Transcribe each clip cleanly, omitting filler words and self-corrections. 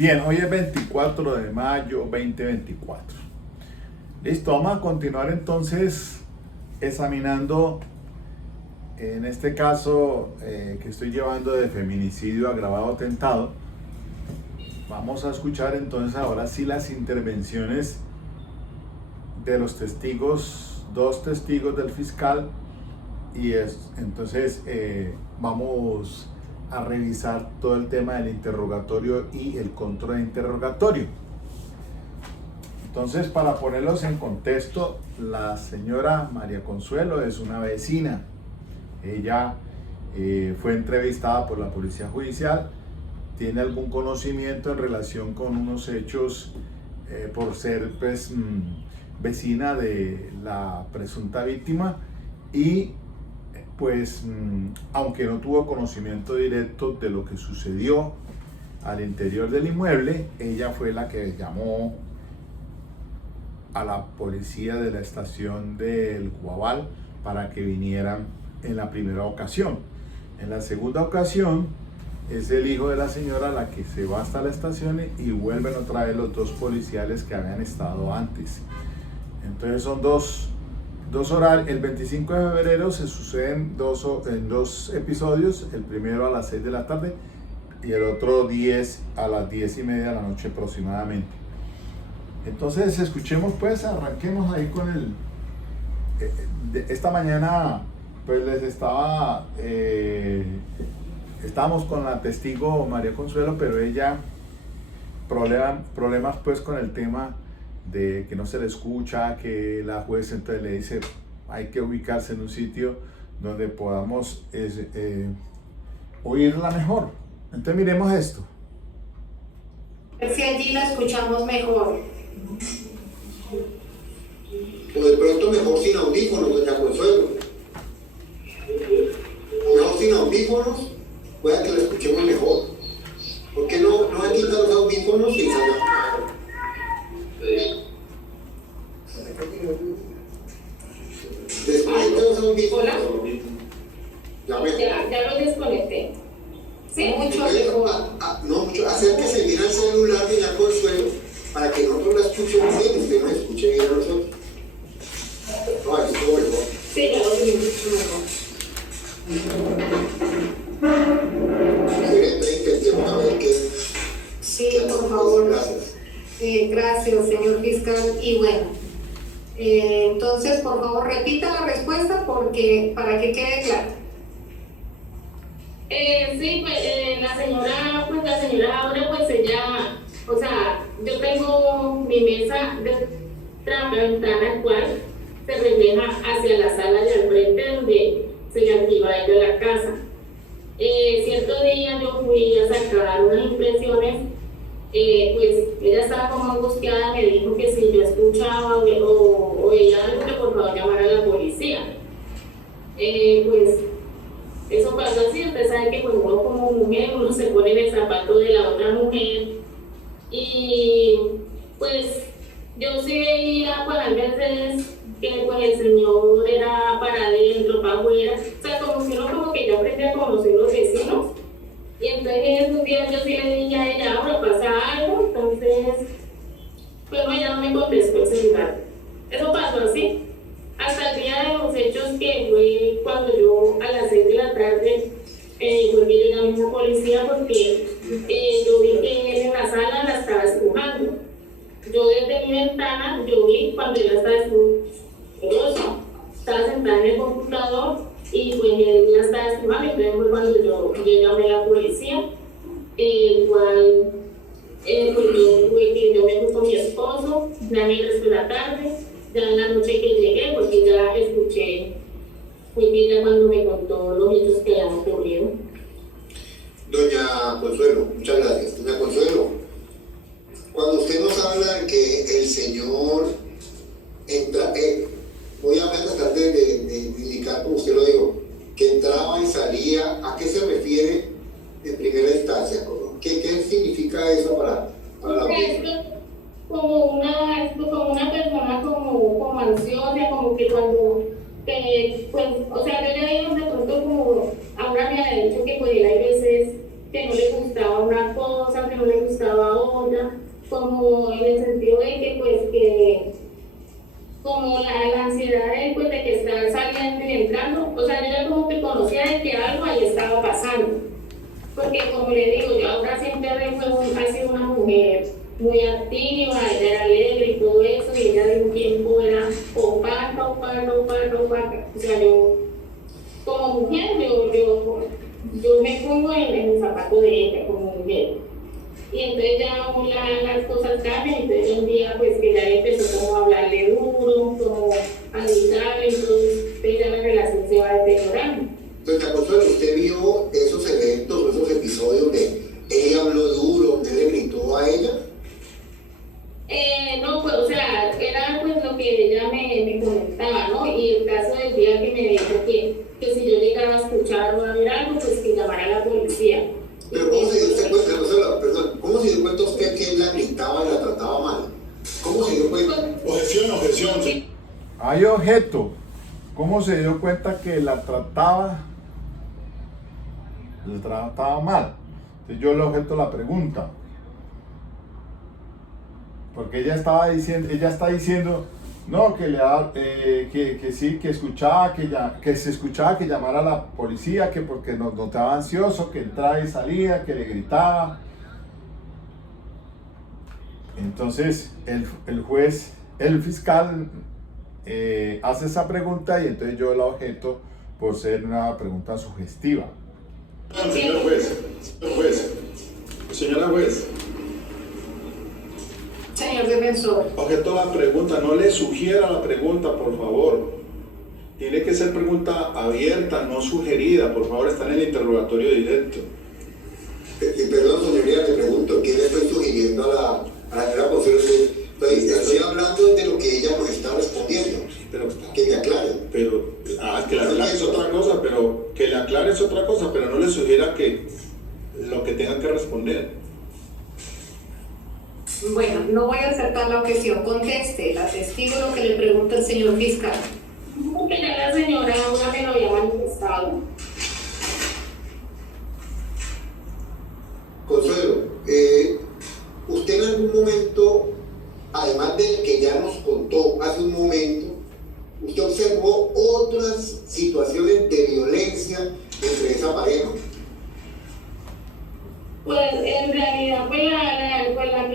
Bien, hoy es 24 de mayo 2024. Listo, vamos a continuar entonces examinando, en este caso que estoy llevando de feminicidio agravado tentado. Vamos a escuchar entonces ahora sí las intervenciones de los testigos, dos testigos del fiscal, y entonces vamos a revisar todo el tema del interrogatorio y el contrainterrogatorio. Entonces, para ponerlos en contexto, la señora María Consuelo es una vecina. Ella fue entrevistada por la Policía Judicial, tiene algún conocimiento en relación con unos hechos por ser pues, vecina de la presunta víctima y pues aunque no tuvo conocimiento directo de lo que sucedió al interior del inmueble, ella fue la que llamó a la policía de la estación del Guabal para que vinieran en la primera ocasión. En la segunda ocasión es el hijo de la señora la que se va hasta la estación y vuelven otra vez los dos policiales que habían estado antes. Entonces son dos horarios. El 25 de febrero se suceden en dos episodios, el primero a las 6 de la tarde y el otro a las 10:30 de la noche aproximadamente. Entonces escuchemos pues, arranquemos ahí con esta mañana pues les estábamos con la testigo María Consuelo, pero ella problemas pues con el tema de que no se le escucha, que la juez entonces le dice hay que ubicarse en un sitio donde podamos oírla mejor. Entonces miremos esto. A ver si allí la escuchamos mejor. O de pronto mejor sin audífonos, doña Consuelo. Mejor sin audífonos, pueda que la escuchemos mejor. ¿Por qué no hay que quitar los audífonos y desconecte los audífonos? Ya los desconecté. Sí, mucho mejor. No, mucho. Acérquese bien al celular de doña Consuelo para que nosotros la escuchemos bien, usted nos escuche bien a nosotros. No, aquí todo mejor. Sí, ya lo tengo mucho mejor. Intentemos a ver qué. Sí, por favor. Gracias. Gracias, señor fiscal. Y bueno, entonces, por favor, repita la respuesta para que quede claro. Sí, pues la señora ahora, pues ella, o sea, yo tengo mi mesa de la ventana cual se refleja hacia la sala de al frente donde se le activa ella la casa. Cierto día yo fui a sacar unas impresiones, pues ella estaba como angustiada, me dijo que si yo escuchaba o ella algo que por favor llamara a la policía. Pues eso pasó así, usted sabe que pues uno como mujer, uno se pone en el zapato de la otra mujer y pues yo sí veía pues a veces que pues el señor era para adentro, para afuera, o sea como si uno como que ya aprende a conocer los vecinos y entonces un día yo sí le dije a ella, ahora pasa algo, entonces pues no, ella no me contestó el celular, eso pasó así. Hasta el día de los hechos que fue cuando yo a las 6 de la tarde volví a llegar a la policía porque yo vi que él en la sala la estaba estrujando. Yo desde mi ventana, yo vi cuando él la estaba estrujando, estaba sentada en el computador y pues él la estaba estrujando y entonces fue cuando yo llamé a la policía, igual pues yo me fui con mi esposo, llamé el resto de la tarde. Ya en la noche que llegué, porque ya escuché, fue ella cuando me contó los hechos que habían ocurrido. Doña Consuelo, muchas gracias. Doña Consuelo, cuando usted nos habla de que el señor entra, voy a tratar de indicar, como usted lo dijo, que entraba y salía, ¿a qué se refiere en primera instancia? ¿Qué significa eso para la vida? Como una persona como ansiosa, como que cuando, pues, o sea, yo le digo de pronto como, ahora me ha dicho que pues él hay veces que no le gustaba una cosa, que no le gustaba a otra, como en el sentido de que pues que como la ansiedad de, pues, de que está saliendo y entrando, o sea, yo ya como que conocía de que algo ahí estaba pasando, porque como le digo, yo ahora siempre ha sido una mujer muy activa, ella era alegre y todo eso, y ella de un tiempo era opaca, o sea, yo como mujer, yo me pongo en el zapato de ella como mujer. Y entonces ya las cosas cambian, entonces un día pues que ya empezó como a hablarle duro, como a gritarle, entonces ya la relación se va deteriorando. Doña Consuelo, ¿usted vio esos eventos, esos episodios donde él habló duro, donde le gritó a ella? No, pues, o sea, era pues lo que ella me comentaba, ¿no? Y el caso del día que me dijo que si yo llegaba a escuchar o a ver algo, pues que llamara a la policía. Pero ¿cómo se dio cuenta, ¿cómo se dio cuenta usted que él la gritaba y la trataba mal? ¿Cómo se dio cuenta? Objeción. Hay objeto. ¿Cómo se dio cuenta que la trataba mal? Entonces yo le objeto la pregunta. Porque ella está diciendo, no, que sí, que escuchaba, que se escuchaba que llamara a la policía, que porque notaba ansioso, que entraba y salía, que le gritaba. Entonces el fiscal hace esa pregunta y entonces yo la objeto por ser una pregunta sugestiva. Señora juez, Señor defensor. objeto la pregunta, no le sugiera la pregunta, por favor. Tiene que ser pregunta abierta, no sugerida, por favor, está en el interrogatorio directo. Perdón, señoría, le pregunto, ¿qué le estoy sugiriendo a la señora Consuelo? Estoy hablando de lo que ella nos está respondiendo. Pero, Que me aclare. que le aclare es otra cosa, pero no le sugiera que lo que tenga que responder. Bueno, no voy a aceptar la objeción. Conteste, la testigo lo que le pregunta el señor fiscal. Porque ya la señora ahora me lo había manifestado. Consuelo, usted en algún momento, además del que ya nos contó hace un momento, usted observó otras situaciones de violencia entre esa pareja. Pues en realidad la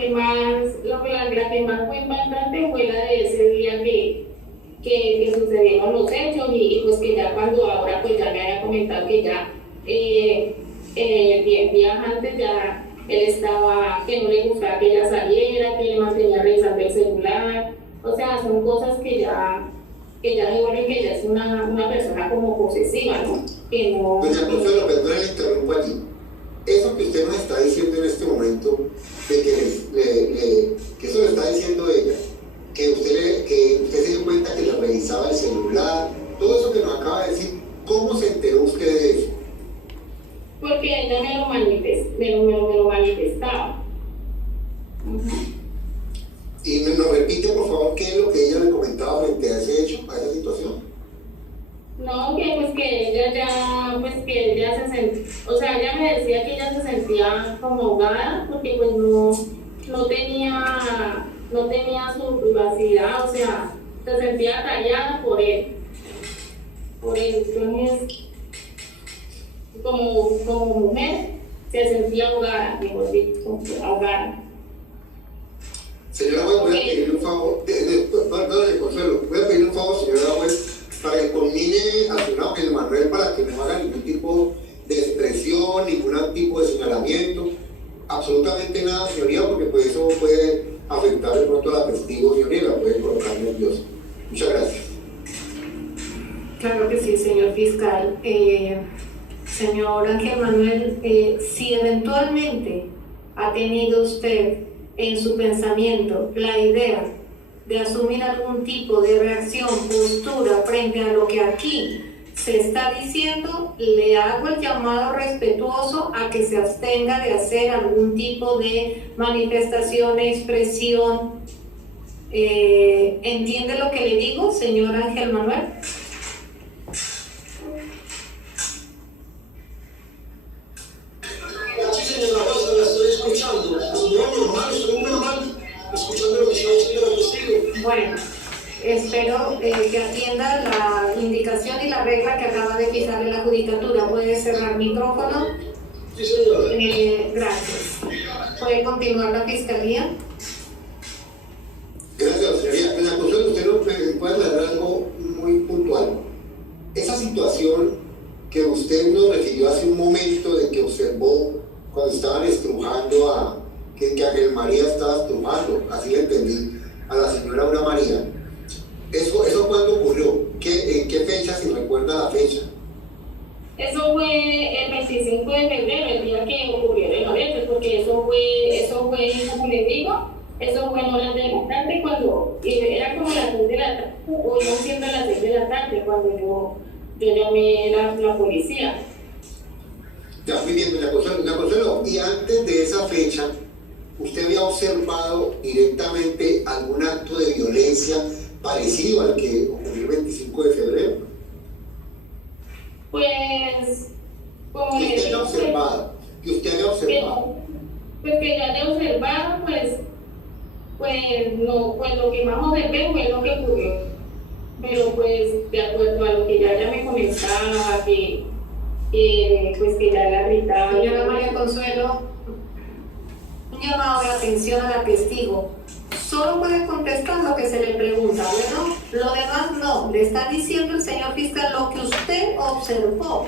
que más fue impactante fue la de ese día que sucedieron los hechos y pues que ya cuando ahora pues ya me había comentado que ya 10 días antes ya él estaba, que no le gustaba que ella saliera, que le mantenía revisando el celular, o sea, son cosas que ya devuelven que ella es una persona como posesiva, ¿no? Que no... Doña Consuelo, perdón, le interrumpo allí. Eso que usted nos está diciendo en este momento, de que eso lo está diciendo ella, que usted se dio cuenta que le revisaba el celular, todo eso que nos acaba de decir, ¿cómo se enteró usted de eso? Porque ella me lo manifestaba. Y nos repite, por favor, qué es lo que ella le comentaba frente a ese hecho, a esa situación. No, que ella se sentía, o sea, ella me decía que ella se sentía como ahogada porque pues no tenía su privacidad, o sea, se sentía callada por él. Entonces, como mujer, se sentía ahogada, mejor dicho, ahogada. Señora juez, voy a pedirle un favor, perdón, Consuelo, voy a pedirle un favor, señora juez, para que conmine a su lado el Manuel para que no haga ningún tipo de expresión, ningún tipo de señalamiento, absolutamente nada, señoría, porque pues eso puede afectar de pronto a la testigo, señoría, la puede colocar nerviosa. Muchas gracias. Claro que sí, señor fiscal. Señor Ángel Manuel, si eventualmente ha tenido usted en su pensamiento la idea de asumir algún tipo de reacción, postura frente a lo que aquí se está diciendo, le hago el llamado respetuoso a que se abstenga de hacer algún tipo de manifestación, expresión. ¿Entiende lo que le digo, señor Ángel Manuel? Sí, señora juez, la estoy escuchando. escuchando. No, normal, estoy muy normal, escuchando lo que está diciendo el testigo. Bueno, espero que atienda la indicación y la regla que acaba de fijar en la judicatura. ¿Puede cerrar micrófono? Sí, señora. Gracias. ¿Puede continuar la fiscalía? Gracias, señoría. Doña Consuelo, usted nos puede aclarar algo muy puntual. Esa situación que usted nos refirió hace un momento de que observó cuando estaban estrujando que Ángel María estaba estrujando, así le entendí, a la señora Aura María. ¿Eso cuándo ocurrió? ¿En qué fecha, si recuerda la fecha? Eso fue el 25 de febrero, el día que ocurrió el evento, porque eso fue, como les digo, eso fue en horas de la tarde, cuando era como las 6 de la tarde, o no siendo las 6 de la tarde, cuando yo llamé a la policía. Ya, muy bien, doña Consuelo. Y antes de esa fecha, ¿usted había observado directamente algún acto de violencia parecido al que ocurrió el 25 de febrero? Pues, como ¿Que les usted haya digo, observado? ¿Que usted haya observado? pues que ya he observado, pues no, pues lo que más observé fue lo que ocurrió. Pero pues de acuerdo a lo que ya me comentaba, pues que ya la gritaba. Señora María Consuelo, un llamado de atención a la testigo. Solo puede contestar lo que se le pregunta, bueno, lo demás no. Le está diciendo el señor fiscal lo que usted observó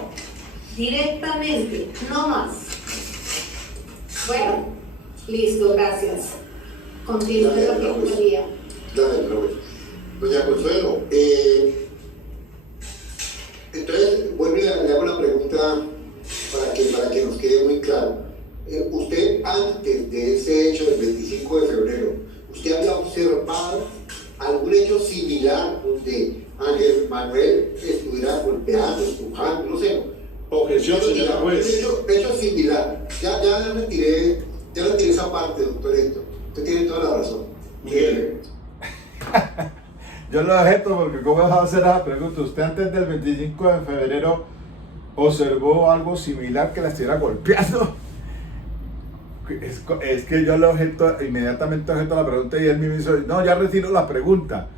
directamente, no más. Bueno, listo, gracias. Continúe la fiscalía. Dale, Robert. Doña Consuelo, entonces vuelvo y le hago una pregunta para que nos quede muy claro. Usted, antes de ese hecho del 25 de febrero, ¿usted había observado algún hecho similar donde Ángel Manuel estuviera golpeando, empujando, no sé? Objeción, señora juez. Hecho similar. Ya retiré esa parte, doctor Héctor. Usted tiene toda la razón. Miguel. Yo lo objeto porque ¿cómo vas a hacer esa pregunta? ¿Usted antes del 25 de febrero observó algo similar que la estuviera golpeando? Es que yo le objeto, inmediatamente objeto la pregunta y él mismo dice, no, ya retiro la pregunta.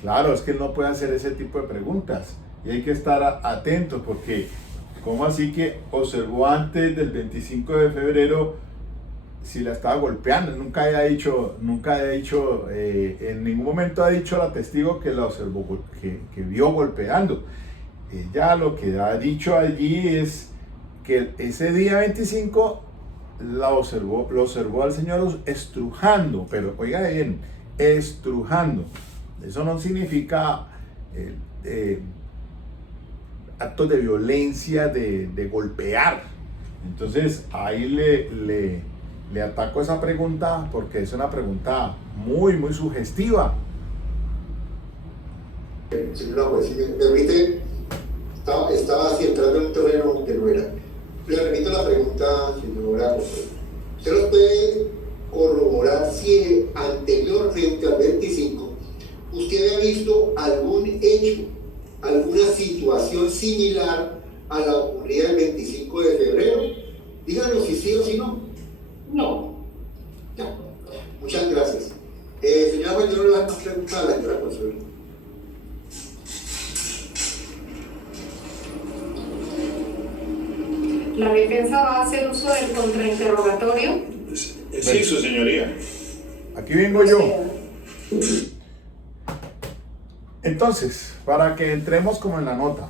Claro, es que él no puede hacer ese tipo de preguntas y hay que estar atentos porque ¿cómo así que observó antes del 25 de febrero si la estaba golpeando? Nunca haya dicho, en ningún momento ha dicho la testigo que la observó, que vio golpeando. Ella lo que ha dicho allí es que ese día 25 lo observó al señor estrujando, pero oiga bien, estrujando. Eso no significa actos de violencia, de golpear. Entonces ahí le ataco esa pregunta porque es una pregunta muy, muy sugestiva. Señora juez, si me permite, estaba así entrando en un terreno que no era. Le repito la pregunta, señora. ¿Usted nos puede corroborar si anteriormente al 25 usted había visto algún hecho, alguna situación similar a la ocurrida el 25 de febrero? Díganos si sí o si no. No. Ya. Muchas gracias. Señora juez, yo no le voy a preguntar a la señora Consuelo. La defensa va a hacer uso del contrainterrogatorio. Sí, su señoría. Aquí vengo yo. Entonces, para que entremos como en la nota,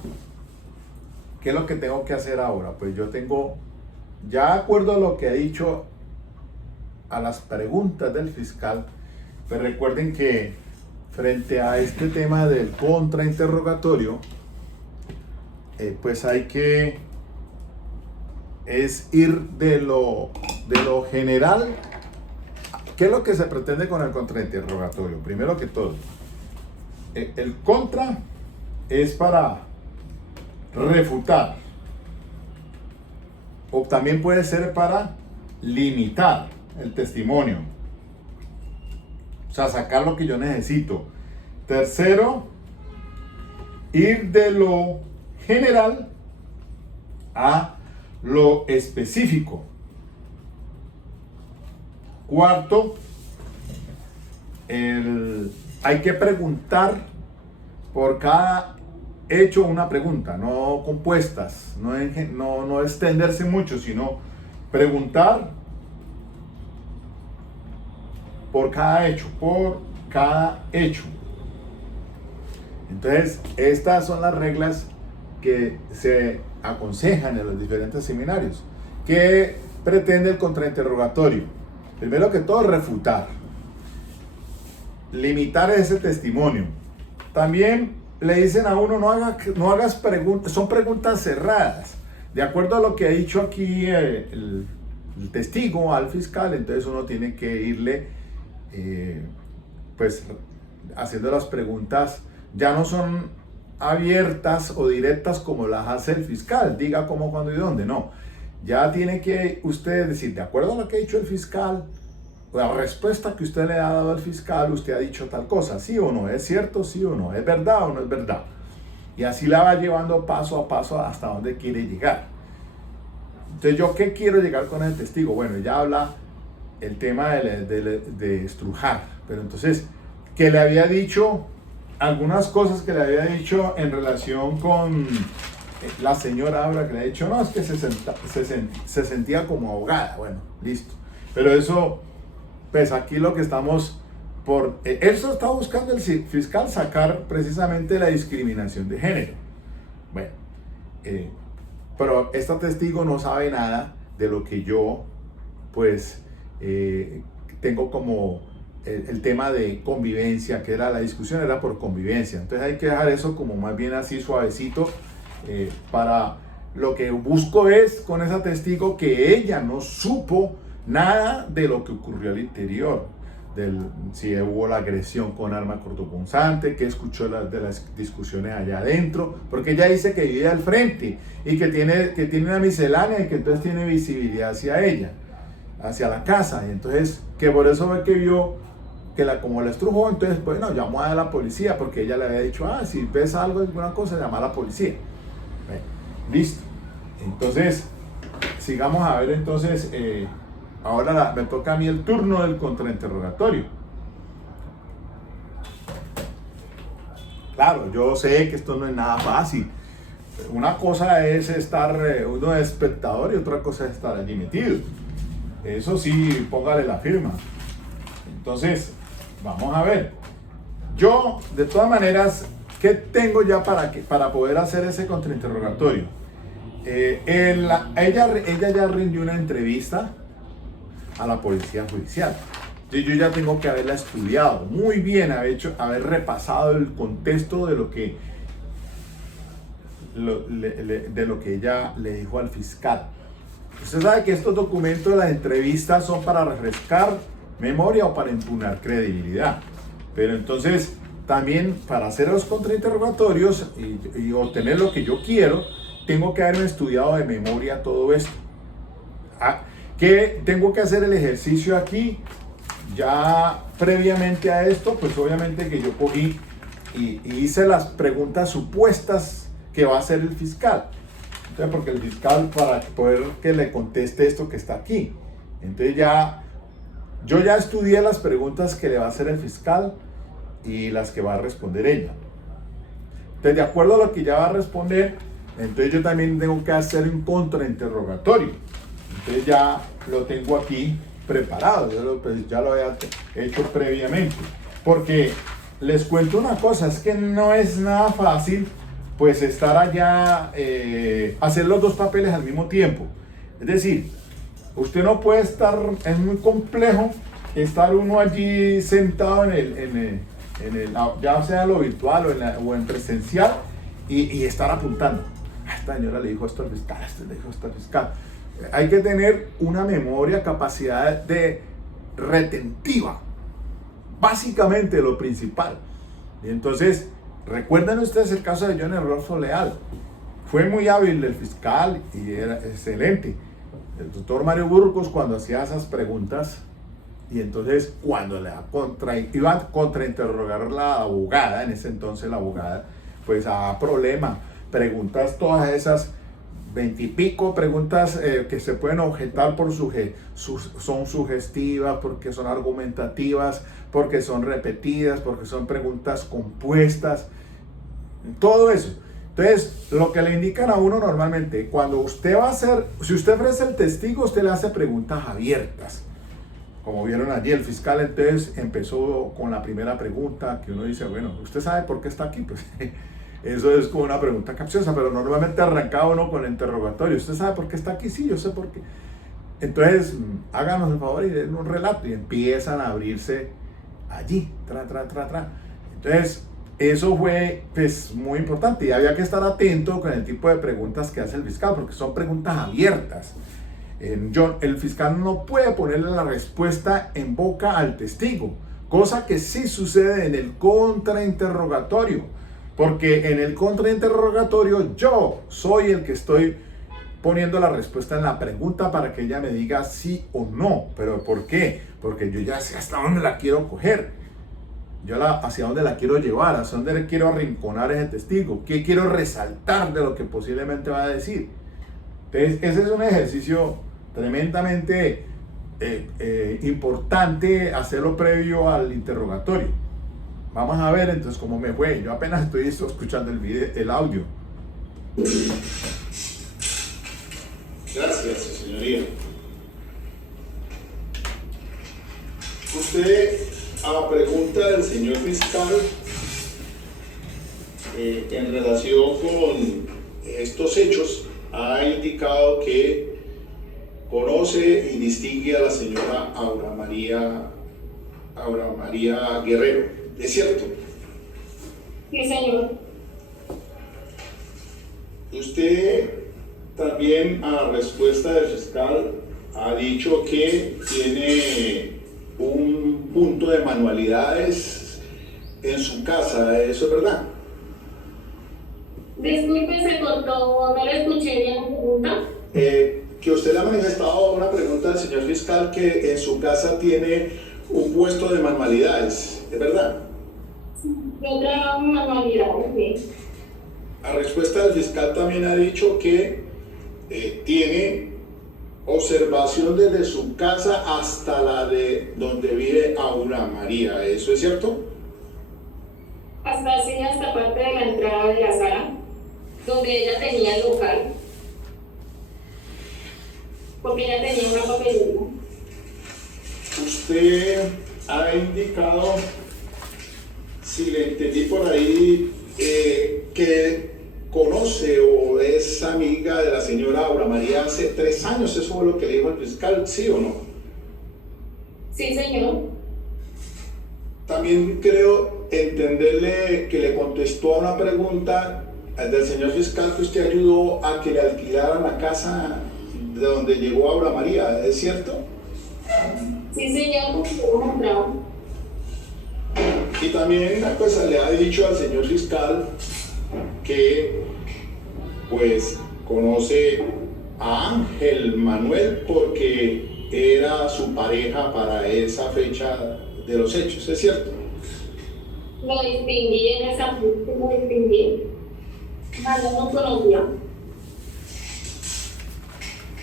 ¿qué es lo que tengo que hacer ahora? Pues yo tengo, ya de acuerdo a lo que he dicho a las preguntas del fiscal, pues recuerden que frente a este tema del contrainterrogatorio, pues hay que ir de lo general. ¿Qué es lo que se pretende con el contrainterrogatorio? Primero que todo, el contra es para refutar, o también puede ser para limitar el testimonio, o sea, sacar lo que yo necesito. Tercero, ir de lo general a lo específico. Cuarto, hay que preguntar por cada hecho una pregunta, no compuestas, no extenderse mucho, sino preguntar por cada hecho, Entonces, estas son las reglas que se aconsejan en los diferentes seminarios. ¿Qué pretende el contrainterrogatorio? Primero que todo, refutar, limitar ese testimonio. También le dicen a uno, no hagas preguntas, son preguntas cerradas. De acuerdo a lo que ha dicho aquí el testigo al fiscal, entonces uno tiene que irle pues haciendo las preguntas, ya no son abiertas o directas como las hace el fiscal, diga cómo, cuándo y dónde, no. Ya tiene que usted decir, de acuerdo a lo que ha dicho el fiscal, la respuesta que usted le ha dado al fiscal, usted ha dicho tal cosa, sí o no, es cierto, sí o no, es verdad o no es verdad. Y así la va llevando paso a paso hasta donde quiere llegar. Entonces, ¿yo qué quiero llegar con el testigo? Bueno, ya habla el tema de estrujar, pero entonces, que le había dicho algunas cosas que le había dicho en relación con la señora Abra, que le ha dicho, no, es que se sentía como ahogada. Bueno, listo. Pero eso, pues aquí lo que estamos eso está buscando el fiscal, sacar precisamente la discriminación de género. Bueno, pero esta testigo no sabe nada de lo que yo, pues, tengo como el tema de convivencia, que era la discusión, era por convivencia. Entonces hay que dejar eso como más bien así suavecito. Para lo que busco es con esa testigo que ella no supo nada de lo que ocurrió al interior, si hubo la agresión con arma cortopunzante, que escuchó de las discusiones allá adentro, porque ella dice que vive al frente y que tiene una miscelánea y que entonces tiene visibilidad hacia ella, hacia la casa, y entonces que por eso ve que vio que como la estrujó, entonces bueno, llamó a la policía, porque ella le había dicho, si ves algo, alguna cosa, llama a la policía. Bueno, listo. Entonces, sigamos a ver entonces, ahora me toca a mí el turno del contrainterrogatorio. Claro, yo sé que esto no es nada fácil. Una cosa es estar uno de espectador y otra cosa es estar allí metido. Eso sí, póngale la firma. Entonces, vamos a ver. Yo, de todas maneras, ¿qué tengo ya para poder hacer ese contrainterrogatorio? Ella ya rindió una entrevista a la policía judicial. Entonces yo ya tengo que haberla estudiado muy bien, haber repasado el contexto de lo que ella le dijo al fiscal. Usted sabe que estos documentos de las entrevistas son para refrescar memoria o para impugnar credibilidad. Pero entonces, también para hacer los contrainterrogatorios y obtener lo que yo quiero, tengo que haberme estudiado de memoria todo esto. ¿Qué tengo que hacer el ejercicio aquí? Ya previamente a esto, pues obviamente que yo cogí y hice las preguntas supuestas que va a hacer el fiscal. Entonces, porque el fiscal, para poder que le conteste esto que está aquí. Entonces yo ya estudié las preguntas que le va a hacer el fiscal y las que va a responder ella. Entonces, de acuerdo a lo que ella va a responder, entonces yo también tengo que hacer un contrainterrogatorio. Entonces ya lo tengo aquí preparado, ya lo había hecho previamente. Porque les cuento una cosa, es que no es nada fácil pues estar allá, hacer los dos papeles al mismo tiempo. Es decir, usted no puede estar, es muy complejo estar uno allí sentado ya sea en lo virtual o en presencial y estar apuntando. Esta señora le dijo esto al fiscal, este le dijo esto al fiscal. Hay que tener una memoria, capacidad de retentiva, básicamente lo principal. Y entonces, recuerden ustedes el caso de Johnny Rodolfo Leal. Fue muy hábil el fiscal y era excelente. El doctor Mario Burgos, cuando hacía esas preguntas, y entonces cuando iba a contrainterrogar la abogada, en ese entonces la abogada, pues problema, preguntas todas esas 20 y pico preguntas que se pueden objetar por son sugestivas, porque son argumentativas, porque son repetidas, porque son preguntas compuestas, todo eso. Entonces, lo que le indican a uno normalmente, cuando usted va a hacer, si usted ofrece el testigo, usted le hace preguntas abiertas. Como vieron allí, el fiscal entonces empezó con la primera pregunta, que uno dice, bueno, ¿usted sabe por qué está aquí? Pues eso es como una pregunta capciosa, pero normalmente arrancaba uno con el interrogatorio. ¿Usted sabe por qué está aquí? Sí, yo sé por qué. Entonces, háganos el favor y den un relato, y empiezan a abrirse allí, Entonces, eso fue pues muy importante, y había que estar atento con el tipo de preguntas que hace el fiscal, porque son preguntas abiertas. El fiscal no puede ponerle la respuesta en boca al testigo, cosa que sí sucede en el contrainterrogatorio, porque en el contrainterrogatorio yo soy el que estoy poniendo la respuesta en la pregunta para que ella me diga sí o no. ¿Pero por qué? Porque yo ya sé hasta dónde la quiero coger, hacia dónde la quiero llevar, hacia dónde le quiero arrinconar a ese testigo, qué quiero resaltar de lo que posiblemente va a decir. Entonces, ese es un ejercicio tremendamente importante, hacerlo previo al interrogatorio. Vamos a ver entonces cómo me fue. Yo apenas estoy escuchando el audio. Gracias, señoría. Usted, a la pregunta del señor fiscal, en relación con estos hechos, ha indicado que conoce y distingue a la señora Aura María Guerrero. ¿Es cierto? Sí, señor. Usted también, a la respuesta del fiscal, ha dicho que tiene un punto de manualidades en su casa. ¿Eso es verdad? Disculpe, se cortó, no le escuché bien la pregunta. Que usted le ha manifestado una pregunta al señor fiscal que en su casa tiene un puesto de manualidades. ¿Es verdad? Yo trabajo en manualidades, sí. A respuesta del fiscal también ha dicho que tiene observación desde su casa hasta la de donde vive Aura María. ¿Eso es cierto? Hasta parte de la entrada de la sala, donde ella tenía el local, porque ella tenía una papelería. Usted ha indicado, si le entendí por ahí, que conoce o es amiga de la señora Aura María hace 3 años. ¿Eso fue lo que le dijo el fiscal? ¿Sí o no? Sí, señor. También creo entenderle que le contestó a una pregunta del señor fiscal que usted ayudó a que le alquilaran la casa de donde llegó Aura María. ¿Es cierto? Sí, señor, porque hemos entrado. Y también una cosa, le ha dicho al señor fiscal que pues conoce a Ángel Manuel porque era su pareja para esa fecha de los hechos. ¿Es cierto? Lo distinguí en esa foto, lo distinguí. No lo conocía.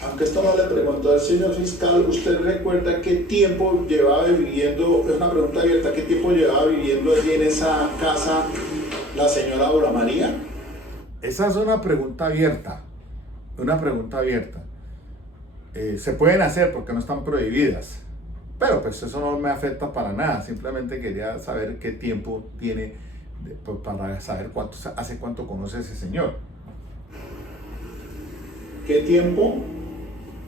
Aunque esto no le preguntó al señor fiscal, ¿usted recuerda qué tiempo llevaba viviendo? Es una pregunta abierta. ¿Qué tiempo llevaba viviendo allí en esa casa la señora Aura María? Esa es una pregunta abierta. Se pueden hacer porque no están prohibidas. Pero pues eso no me afecta para nada. Simplemente quería saber qué tiempo tiene para saber hace cuánto conoce a ese señor. ¿Qué tiempo?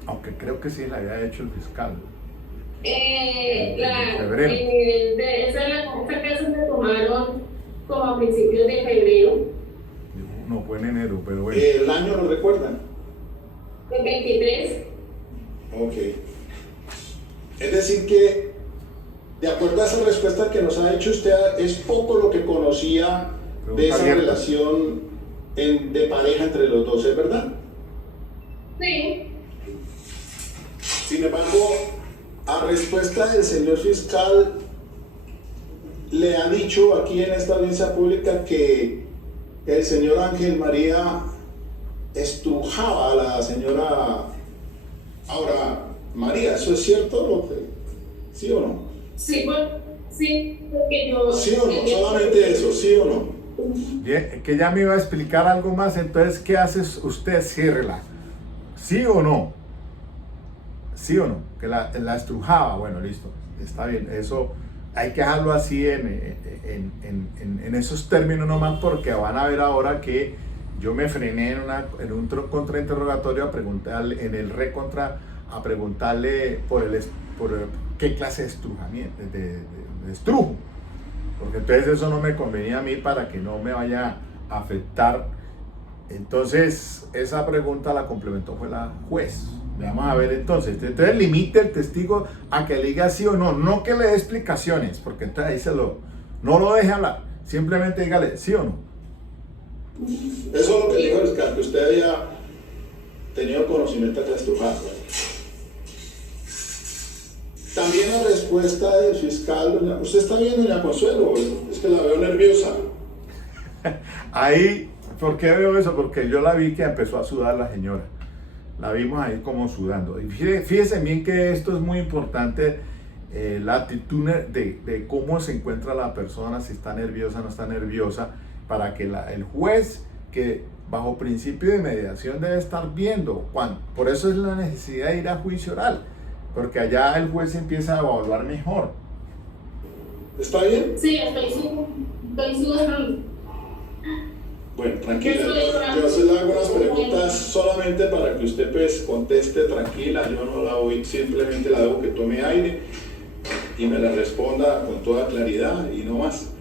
Aunque creo que sí le había hecho el fiscal. Febrero. Esa casa se tomaron como a principios de febrero. No fue en enero, pero bueno. ¿El año lo recuerdan? El 23. Ok. Es decir que, de acuerdo a esa respuesta que nos ha hecho usted, es poco lo que conocía de esa relación de pareja entre los dos, ¿es verdad? Sí. Sin embargo, a respuesta del señor fiscal, le ha dicho aquí en esta audiencia pública que el señor Ángel María estrujaba a la señora Aura María. ¿Eso es cierto? ¿Sí o no? Sí, porque yo... ¿Sí o no? Solamente eso, ¿sí o no? Bien, que ya me iba a explicar algo más, entonces, ¿qué hace usted? Ciérrela. ¿Sí o no? ¿Sí o no? Que la estrujaba. Bueno, listo, está bien. Eso hay que dejarlo así en esos términos nomás, porque van a ver ahora que yo me frené en un contrainterrogatorio a preguntarle, en el recontra, a preguntarle por qué clase de estrujamiento, de estrujo. Porque entonces eso no me convenía a mí para que no me vaya a afectar. Entonces esa pregunta la complementó fue la juez. Vamos a ver entonces limite el testigo a que le diga sí o no, no que le dé explicaciones, porque entonces ahí no lo deje hablar, simplemente dígale sí o no. Eso es lo que dijo el fiscal, que usted había tenido conocimiento de la estrujada. También la respuesta del fiscal, ¿usted está bien, doña Consuelo? Es que la veo nerviosa. Ahí, ¿por qué veo eso? Porque yo la vi que empezó a sudar la señora. La vimos ahí como sudando. Y fíjense bien que esto es muy importante, la actitud de cómo se encuentra la persona, si está nerviosa o no está nerviosa, para que el juez, que bajo principio de mediación debe estar viendo cuándo. Por eso es la necesidad de ir a juicio oral, porque allá el juez empieza a evaluar mejor. ¿Está bien? Sí, estoy sudando. Bueno, tranquila, yo le hago unas preguntas solamente para que usted pues conteste tranquila. Yo no la voy, simplemente la dejo que tome aire y me la responda con toda claridad y no más.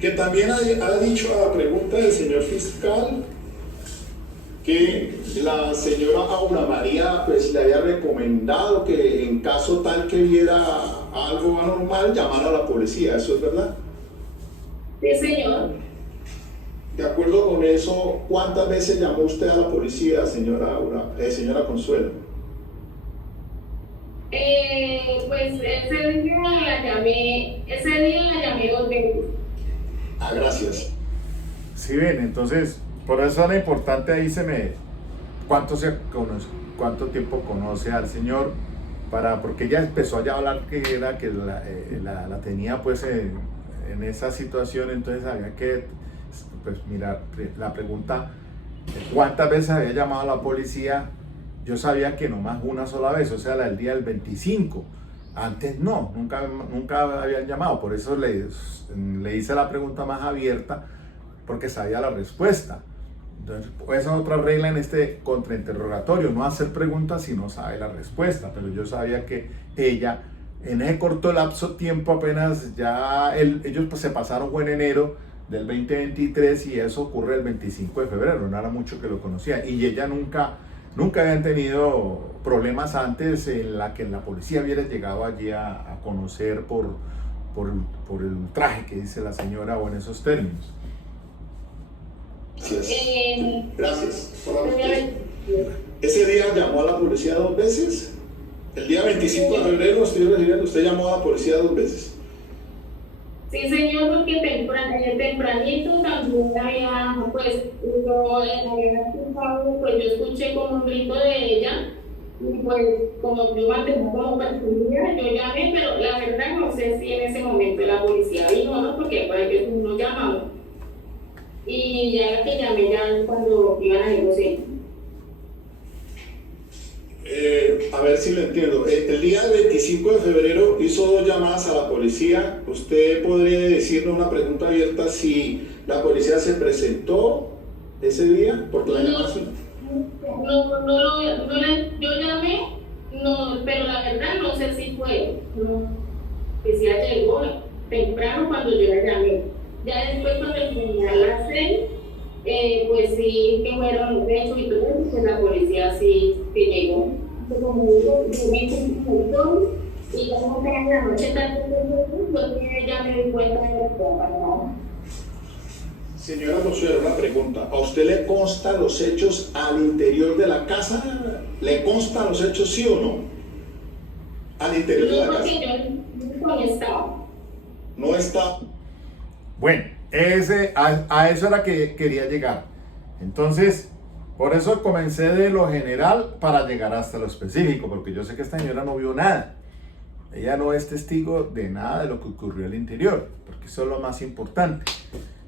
Que también ha dicho a la pregunta del señor fiscal que la señora Aura María pues le había recomendado que en caso tal que viera algo anormal llamara a la policía. ¿Eso es verdad? Sí, señor. De acuerdo con eso, ¿cuántas veces llamó usted a la policía, señora Consuelo? Pues ese día la llamé 2 veces. Ah, gracias. Sí, ven, entonces, por eso era importante ahí cuánto tiempo conoce al señor, porque ella empezó ya a hablar que la tenía pues en esa situación, entonces había que pues mirar la pregunta, ¿cuántas veces había llamado a la policía? Yo sabía que nomás una sola vez, o sea, el día del 25. Antes no, nunca habían llamado, por eso le hice la pregunta más abierta, porque sabía la respuesta. Entonces, esa es otra regla en este contrainterrogatorio, no hacer preguntas si no sabe la respuesta, pero yo sabía que ella, en ese corto lapso de tiempo, apenas ya ellos pues se pasaron, fue en enero del 2023 y eso ocurre el 25 de febrero, no era mucho que lo conocía, y ella nunca habían tenido problemas antes en la que la policía hubiera llegado allí a conocer por el ultraje que dice la señora o en esos términos. Gracias. ¿Ese día llamó a la policía 2 veces? El día 25 de febrero, usted llamó a la policía 2 veces. Sí, señor, porque tempranito también había, pues, pues yo escuché como un grito de ella, y pues, como yo mantengo como persona, yo llamé, pero la verdad no sé si en ese momento la policía vino o no, porque para que no llamamos. Y ya que llamé ya cuando iban a negociar. A ver si lo entiendo. El día 25 de febrero hizo 2 llamadas a la policía. ¿Usted podría decirnos una pregunta abierta si la policía se presentó ese día? Porque la llamación. Yo llamé, pero la verdad no sé si fue. Que si ya llegó temprano cuando yo la llamé. Ya después cuando terminé a las 6, pues sí que fueron los hechos y todo eso, pues la policía sí que llegó. Como digo, y ya como que en la noche pues ya me di cuenta de lo que pasaba. Señora Consuelo, una pregunta. ¿A usted le constan los hechos al interior de la casa? ¿Le constan los hechos sí o no? Al interior de la casa. No, porque yo no estaba. No está. Bueno, A eso era que quería llegar. Entonces, por eso comencé de lo general para llegar hasta lo específico, porque yo sé que esta señora no vio nada. Ella no es testigo de nada de lo que ocurrió al interior, porque eso es lo más importante.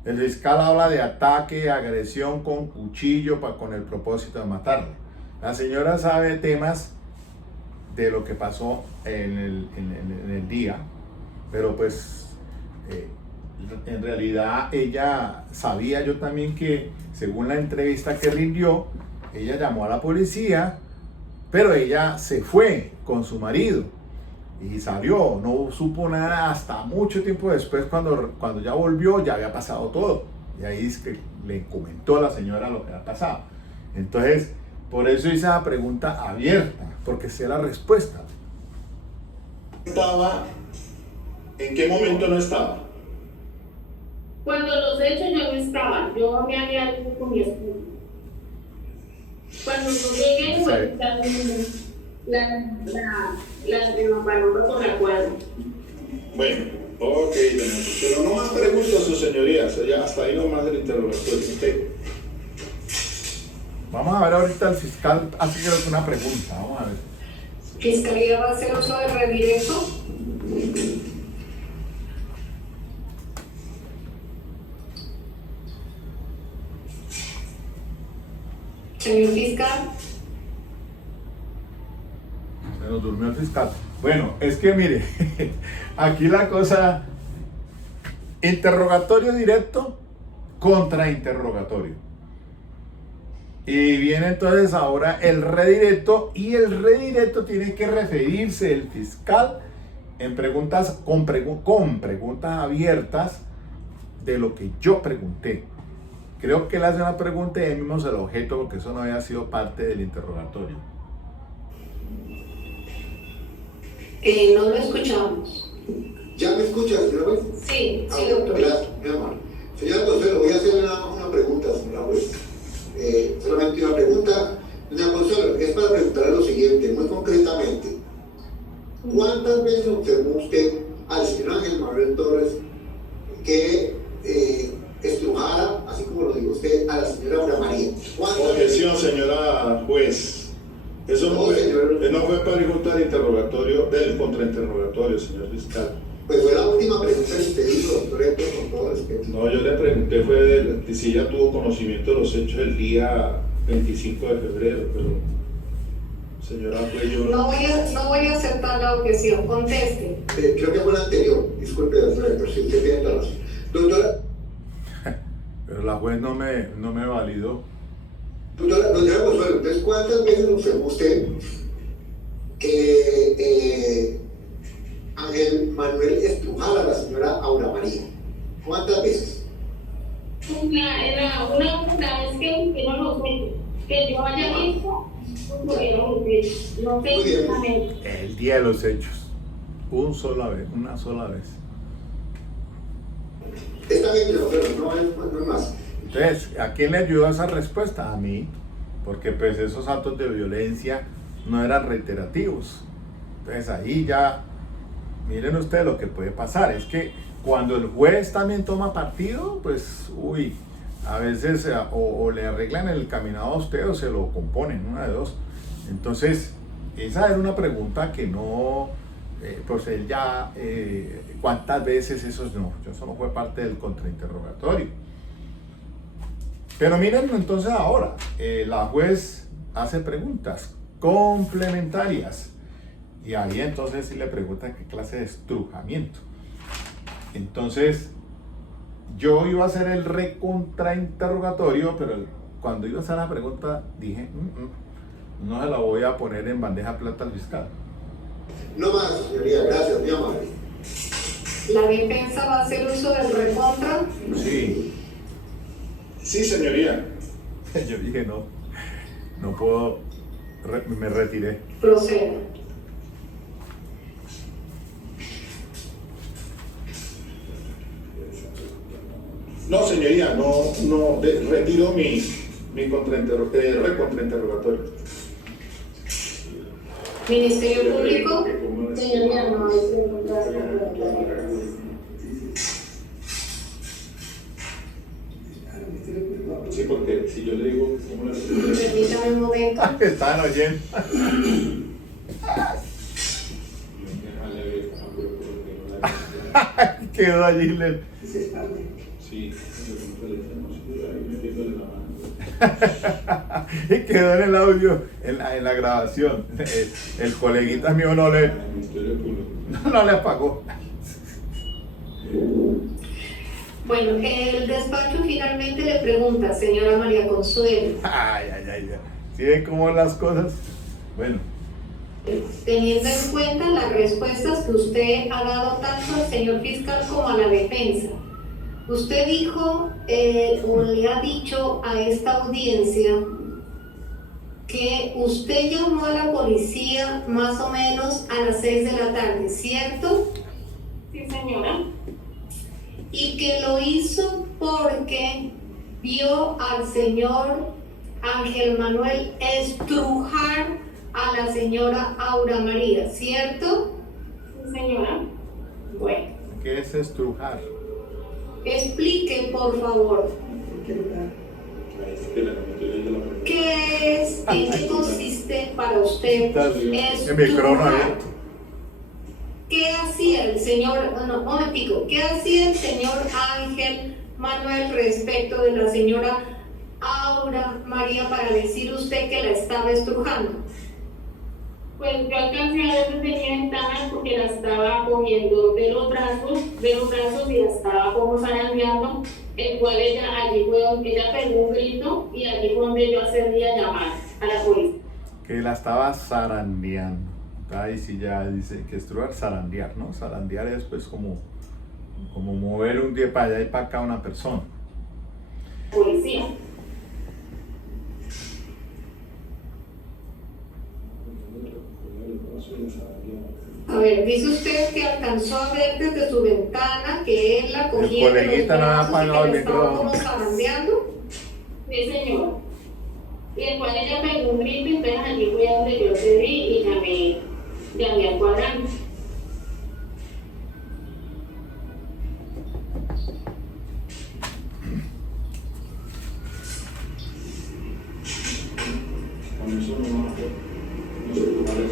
El fiscal habla de ataque, agresión con cuchillo con el propósito de matarla. La señora sabe temas de lo que pasó en el día, pero pues en realidad ella sabía, yo también, que según la entrevista que rindió, ella llamó a la policía, pero ella se fue con su marido y salió, no supo nada hasta mucho tiempo después, cuando ya volvió ya había pasado todo, y ahí es que le comentó a la señora lo que había pasado. Entonces, por eso hice esa pregunta abierta, porque sé la respuesta. ¿En qué momento no estaba? Cuando los hechos yo no estaba, yo me había ido con mi esposo. Cuando yo llegué, fue la paloma por la cuadra. Bueno, ok, pero no más preguntas, su señoría, ya hasta ahí nomás el interrogatorio. Usted. Vamos a ver ahorita, el fiscal hace creo que una pregunta, vamos a ver. ¿Fiscalía va a hacer uso de redirecto? Señor fiscal. Se nos durmió el fiscal. Bueno, es que mire, aquí la cosa, interrogatorio directo contra interrogatorio. Y viene entonces ahora el redirecto, y el redirecto tiene que referirse el fiscal en preguntas, con preguntas abiertas de lo que yo pregunté. Creo que él hace una pregunta y él mismo se lo objeto, porque eso no había sido parte del interrogatorio. No lo escuchamos. ¿Ya me escuchas, señora juez? Sí, sí, doctor. Gracias, mi amor. Señora Consuelo, voy a hacerle una pregunta, señora juez. Solamente una pregunta. Doña Consuelo, es para preguntarle lo siguiente, muy concretamente. ¿Cuántas veces observó usted al señor Ángel Manuel Torres que estrujara, así como lo dijo usted, a la señora Aura María? Objeción, señora juez. Eso no fue para disfrutar del contrainterrogatorio, señor fiscal. Pues fue la última pregunta que usted hizo, doctor Héctor, con todo respeto. No, yo le pregunté si ella tuvo conocimiento de los hechos del día 25 de febrero, pero señora juez, yo No voy a aceptar la objeción, conteste. Creo que fue la anterior, disculpe, doctor Héctor, si usted tiene la razón. Doctora. Pero la juez no me validó. Doctora Consuelo, entonces, ¿cuántas veces observó usted que Ángel Manuel estrujara a la señora Aura María? ¿Cuántas veces? Una vez que no los hechos, que yo haya visto, no sé exactamente. El día de los hechos. Una sola vez. Está bien, pero no es más. Entonces, ¿a quién le ayudó esa respuesta? A mí, porque pues esos actos de violencia no eran reiterativos. Entonces ahí ya, miren ustedes lo que puede pasar, es que cuando el juez también toma partido, pues, a veces o le arreglan el caminado a usted o se lo componen, una de dos. Entonces, esa era una pregunta que no, pues él ya, ¿cuántas veces? Eso no fue parte del contrainterrogatorio. Pero miren entonces ahora, la juez hace preguntas complementarias, y ahí entonces sí le pregunta qué clase de estrujamiento. Entonces, yo iba a hacer el recontrainterrogatorio, pero cuando iba a hacer la pregunta dije, no se la voy a poner en bandeja plata al fiscal. No más, señoría, gracias, mi amable. ¿La defensa va a hacer uso del recontra? Sí. Sí, señoría. Yo dije, no puedo, me retiré. Proceda. No, señoría, retiro mi recontrainterrogatorio. Ministerio Público. Señoría, no es Si yo le digo, ¿cómo le Permítame un momento. Estaban oyendo. Quedó allí. Sí, Y quedó en el audio, en la grabación. El coleguita mío no le apagó. Bueno, el despacho finalmente le pregunta, señora María Consuelo, Ay. ¿Sí ven cómo las cosas? Bueno, teniendo en cuenta las respuestas que usted ha dado tanto al señor fiscal como a la defensa, usted dijo o le ha dicho a esta audiencia que usted llamó a la policía más o menos a las 6 de la tarde, ¿cierto? Sí, señora. Y que lo hizo porque vio al señor Ángel Manuel estrujar a la señora Aura María, ¿cierto? Sí, señora. Bueno, ¿qué es estrujar? explique por favor, ¿qué es, en qué consiste para usted El micrófono estrujar? abierto. ¿Qué hacía el señor, no, un momentico, qué hacía el señor Ángel Manuel respecto de la señora Aura María para decir usted que la estaba estrujando? Pues yo alcancé a ver desde mi ventana porque la estaba cogiendo de los brazos y la estaba como zarandeando, el cual ella pegó un grito y allí fue donde yo accedí a llamar a la policía. Que la estaba zarandeando. Ahí sí ya dice que estrujar, zarandear, ¿no? Zarandear es pues como mover un pie para allá y para acá a una persona. Policía. A ver, dice usted que alcanzó a ver desde su ventana que él la cogía de los coleguita no ha brazos y apagado que el le estaba micrófono. como zarandeando. Sí, señor. Y el cual ella pegó un grito y entonces allí fue donde yo cedí y llamé al cuadrante.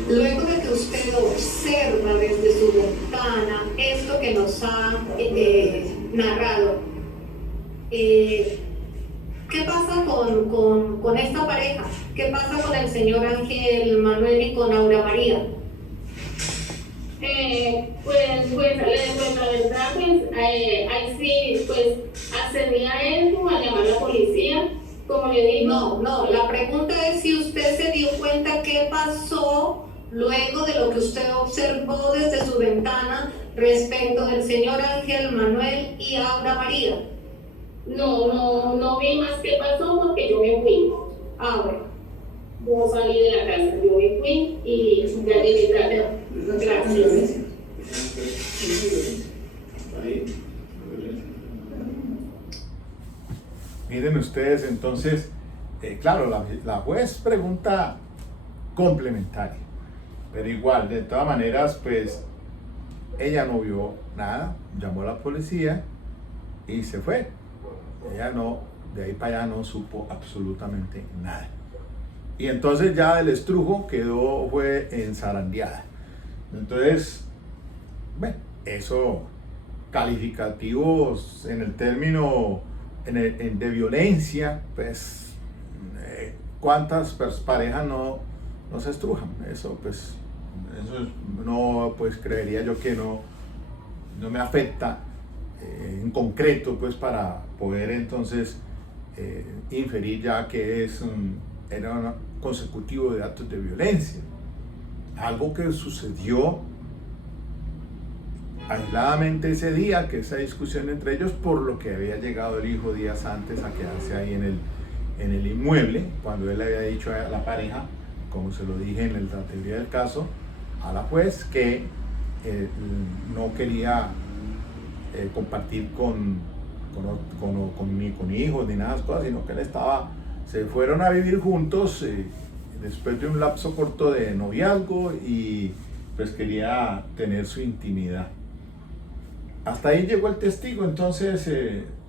Luego de que usted observa desde su ventana esto que nos ha narrado, ¿qué pasa con esta pareja? ¿Qué pasa con el señor Ángel Manuel y con Aura María? Pues la verdad, pues ahí sí, pues accedí a eso, a llamar a la policía, como le digo. No, la pregunta es si usted se dio cuenta qué pasó luego de lo que usted observó desde su ventana respecto del señor Ángel Manuel y Aura María. No vi más qué pasó porque yo me fui. Ah, bueno. Yo salí de la casa, yo me fui y ya llegué tarde. Gracias. Miren ustedes, entonces, claro, la juez pregunta complementaria, pero igual, de todas maneras, pues, ella no vio nada, llamó a la policía y se fue. Ella no, de ahí para allá no supo absolutamente nada. Y entonces ya el estrujo fue en zarandeada. Entonces, bueno, eso, calificativos en el término de violencia, pues, ¿cuántas parejas no se estrujan? Eso, pues, no, pues, creería yo que no me afecta en concreto, pues, para poder entonces inferir ya que era un consecutivo de actos de violencia. Algo que sucedió aisladamente ese día, que esa discusión entre ellos, por lo que había llegado el hijo días antes a quedarse ahí en el inmueble, cuando él le había dicho a la pareja, como se lo dije en la teoría del caso, a la juez, que no quería compartir con hijos ni nada de esas cosas, sino que él se fueron a vivir juntos después de un lapso corto de noviazgo y pues quería tener su intimidad. Hasta ahí llegó el testigo, entonces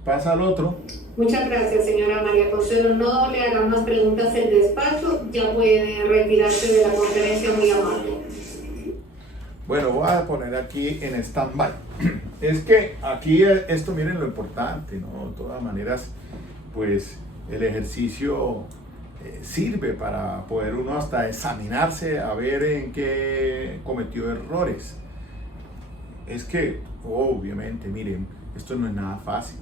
Pasa al otro. Muchas gracias, señora María Consuelo. No le hagan más preguntas en despacho. Ya puede retirarse de la conferencia, muy amable. Bueno, voy a poner aquí en stand-by. Es que aquí esto, miren lo importante, ¿no? De todas maneras, pues el ejercicio sirve para poder uno hasta examinarse a ver en qué cometió errores. Es que, obviamente, miren, esto no es nada fácil.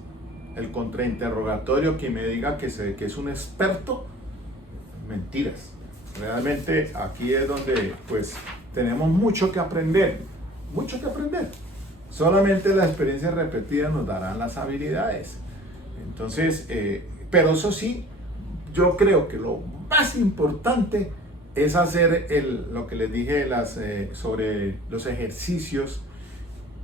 El contrainterrogatorio, que me diga que es un experto, mentiras. Realmente aquí es donde pues tenemos mucho que aprender, mucho que aprender. Solamente las experiencias repetidas nos darán las habilidades. Entonces, pero eso sí, yo creo que lo más importante es hacer lo que les dije sobre los ejercicios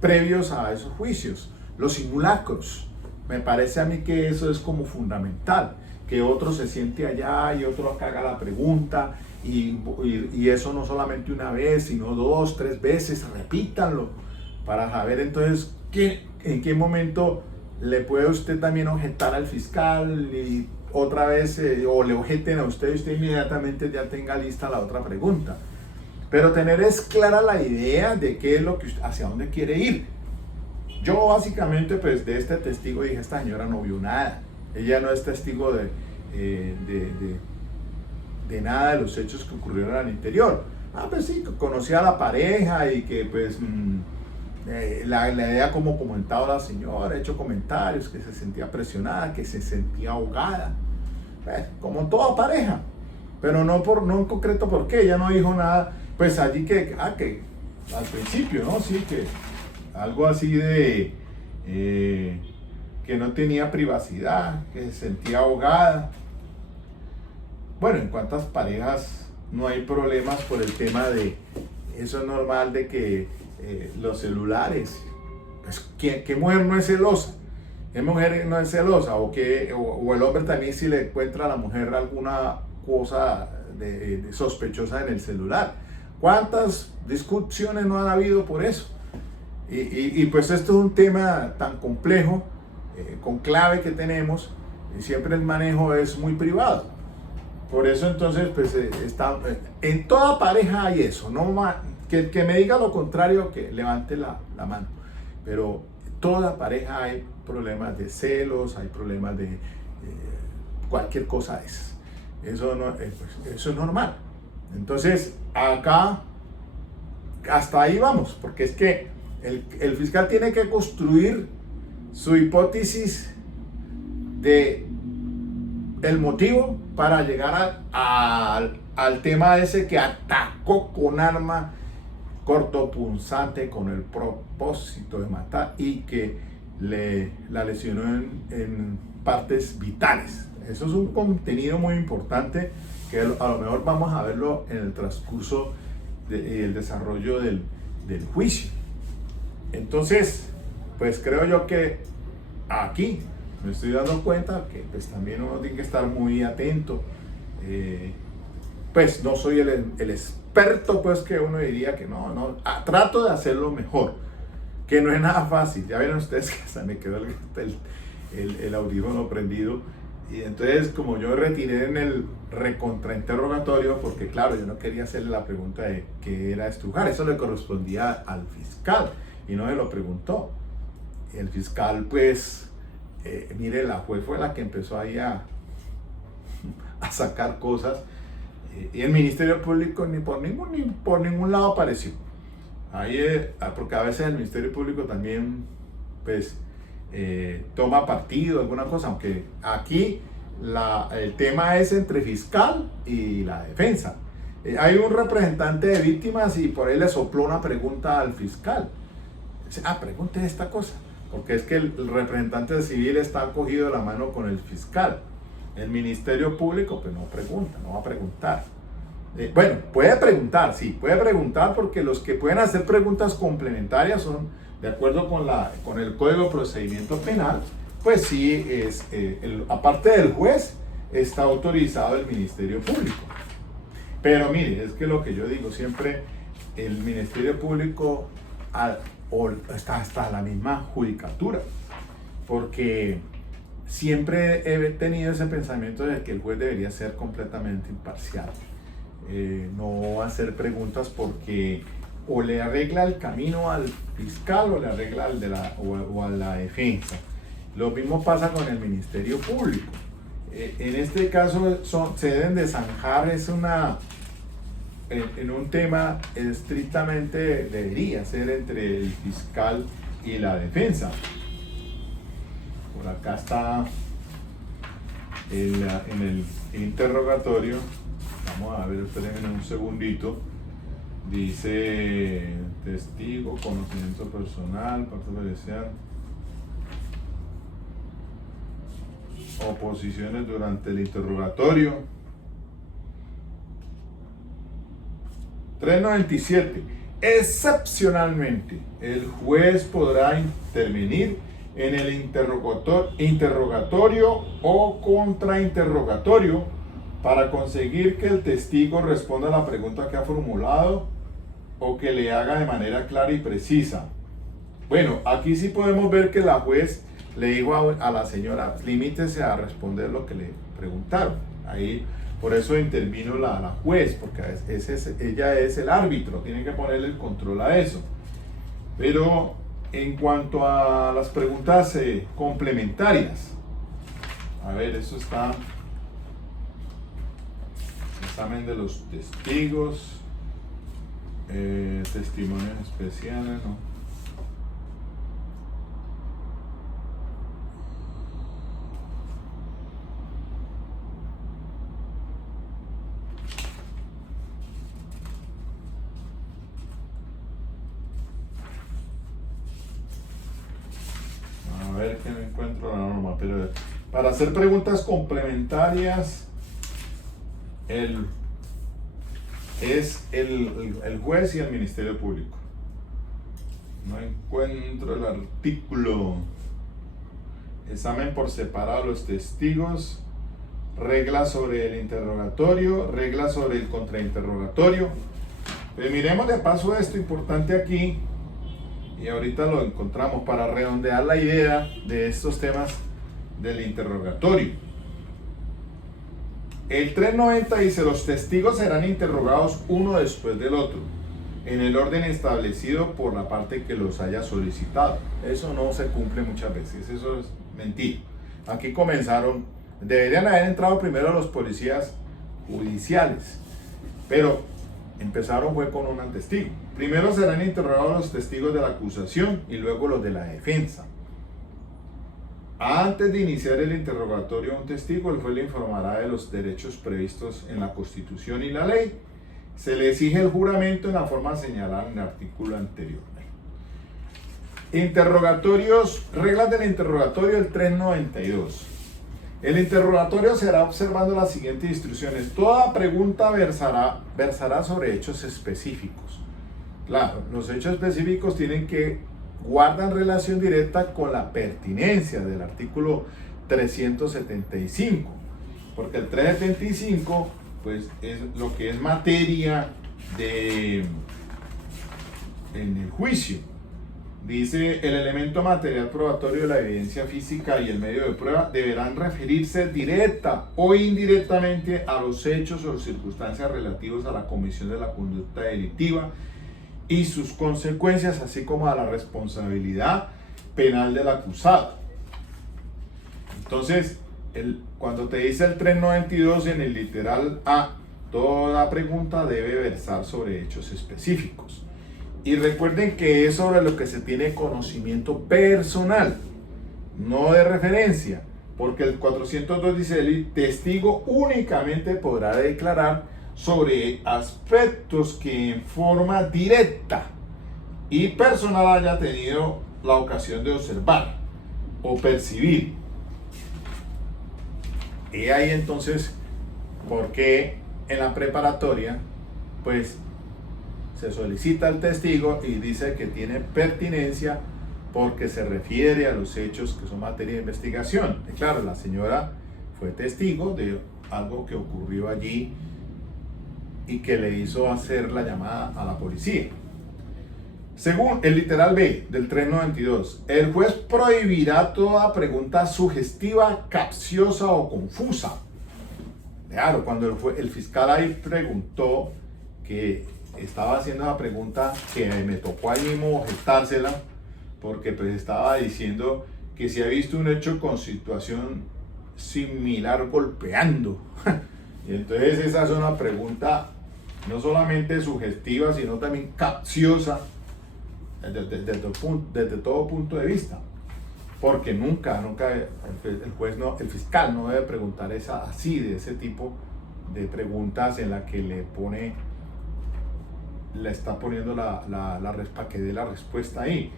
previos a esos juicios, los simulacros. Me parece a mí que eso es como fundamental, que otro se siente allá y otro acá haga la pregunta, y eso no solamente una vez, sino 2, 3 veces, repítanlo, para saber entonces en qué momento le puede usted también objetar al fiscal, y otra vez, o le objeten a usted y usted inmediatamente ya tenga lista la otra pregunta. Pero tener es clara la idea de qué es lo que hacia dónde quiere ir. Yo básicamente pues de este testigo dije, esta señora no vio nada, ella no es testigo de nada de los hechos que ocurrieron al interior. Pues sí, conocía a la pareja y que pues la idea, como comentado la señora, hecho comentarios, que se sentía presionada, que se sentía ahogada, como toda pareja, pero no en concreto porque ella no dijo nada, pues allí que al principio, ¿no? Sí, que algo así de que no tenía privacidad, que se sentía ahogada. Bueno, ¿en cuántas parejas no hay problemas por el tema de eso? Es normal de que los celulares, pues, ¿qué mujer no es celosa? ¿Qué mujer no es celosa? O el hombre también, si le encuentra a la mujer alguna cosa de sospechosa en el celular. ¿Cuántas discusiones no han habido por eso? Y pues esto es un tema tan complejo, con clave que tenemos, y siempre el manejo es muy privado. Por eso entonces pues en toda pareja hay eso, no que me diga lo contrario, que levante la mano. Pero en toda pareja hay problemas de celos, hay problemas de cualquier cosa de esas. Eso es normal. Entonces acá hasta ahí vamos, porque es que el fiscal tiene que construir su hipótesis de el motivo para llegar al tema ese que atacó con arma cortopunzante con el propósito de matar y que la lesionó en partes vitales. Eso es un contenido muy importante que a lo mejor vamos a verlo en el transcurso del desarrollo del juicio. Entonces, pues creo yo que aquí me estoy dando cuenta que pues también uno tiene que estar muy atento. Pues no soy el experto, pues, que uno diría que no, trato de hacerlo mejor, que no es nada fácil. Ya vieron ustedes que hasta me quedó el audífono prendido, y entonces como yo retiré en el recontrainterrogatorio, porque claro, yo no quería hacerle la pregunta de qué era estrujar, eso le correspondía al fiscal y no me lo preguntó. El fiscal pues mire, la juez fue la que empezó ahí a sacar cosas, y el Ministerio Público ni por ningún lado apareció. Ahí, porque a veces el Ministerio Público también pues toma partido, alguna cosa, aunque aquí el tema es entre fiscal y la defensa. Hay un representante de víctimas y por ahí le sopló una pregunta al fiscal. Dice, pregunte esta cosa, porque es que el representante civil está cogido de la mano con el fiscal. El Ministerio Público pues no pregunta, no va a preguntar. Bueno, puede preguntar, sí, puede preguntar, porque los que pueden hacer preguntas complementarias son, de acuerdo con el Código de Procedimiento Penal, pues sí, aparte del juez, está autorizado el Ministerio Público. Pero mire, es que lo que yo digo siempre, el Ministerio Público está hasta la misma judicatura, porque siempre he tenido ese pensamiento de que el juez debería ser completamente imparcial, no hacer preguntas porque o le arregla el camino al fiscal o le arregla al o a la defensa. Lo mismo pasa con el Ministerio Público. En este caso se deben de zanjar, en un tema estrictamente debería ser entre el fiscal y la defensa. Por acá está en el interrogatorio, vamos a ver, espérenme un segundito, dice testigo, conocimiento personal, parte policial, oposiciones durante el interrogatorio. 397. Excepcionalmente, el juez podrá intervenir en el interrogatorio o contrainterrogatorio para conseguir que el testigo responda a la pregunta que ha formulado o que le haga de manera clara y precisa. Bueno, aquí sí podemos ver que la juez le dijo a la señora, limítese a responder lo que le preguntaron. Ahí, por eso intervino la juez, porque ella es el árbitro, tiene que ponerle el control a eso. Pero en cuanto a las preguntas complementarias, a ver, eso está, examen de los testigos, testimonios especiales, ¿no? A ver que no encuentro la norma, pero para hacer preguntas complementarias es el juez y el Ministerio Público. No encuentro el artículo. Examen por separado a los testigos, reglas sobre el interrogatorio, reglas sobre el contrainterrogatorio. Pues miremos de paso esto importante aquí, y ahorita lo encontramos para redondear la idea de estos temas del interrogatorio. El 390 dice: los testigos serán interrogados uno después del otro, en el orden establecido por la parte que los haya solicitado. Eso no se cumple muchas veces, eso es mentira. Aquí deberían haber entrado primero los policías judiciales, pero empezaron fue con un testigo. Primero serán interrogados los testigos de la acusación y luego los de la defensa. Antes de iniciar el interrogatorio a un testigo, el juez le informará de los derechos previstos en la Constitución y la ley. Se le exige el juramento en la forma señalada en el artículo anterior. Interrogatorios, reglas del interrogatorio, el 392. El interrogatorio será observando las siguientes instrucciones. Toda pregunta versará sobre hechos específicos. Claro, los hechos específicos guardan relación directa con la pertinencia del artículo 375, porque el 375 pues es lo que es materia en el juicio. Dice: el elemento material probatorio de la evidencia física y el medio de prueba deberán referirse directa o indirectamente a los hechos o circunstancias relativos a la comisión de la conducta delictiva y sus consecuencias, así como a la responsabilidad penal del acusado. Entonces, cuando te dice el 392 en el literal A, toda pregunta debe versar sobre hechos específicos. Y recuerden que es sobre lo que se tiene conocimiento personal, no de referencia, porque el 402 dice: el testigo únicamente podrá declarar sobre aspectos que en forma directa y personal haya tenido la ocasión de observar o percibir. Y ahí entonces, porque en la preparatoria, pues se solicita al testigo y dice que tiene pertinencia porque se refiere a los hechos que son materia de investigación. Y claro, la señora fue testigo de algo que ocurrió allí y que le hizo hacer la llamada a la policía. Según el literal B del 392, el juez prohibirá toda pregunta sugestiva, capciosa o confusa. Claro, cuando el fiscal ahí preguntó, que estaba haciendo la pregunta, que me tocó ahí mismo objetársela, porque pues estaba diciendo que si ha visto un hecho con situación similar golpeando. Y entonces esa es una pregunta no solamente sugestiva, sino también capciosa desde todo punto de vista. Porque nunca el juez el fiscal no debe preguntar de ese tipo de preguntas en la que le está poniendo para que dé la respuesta ahí,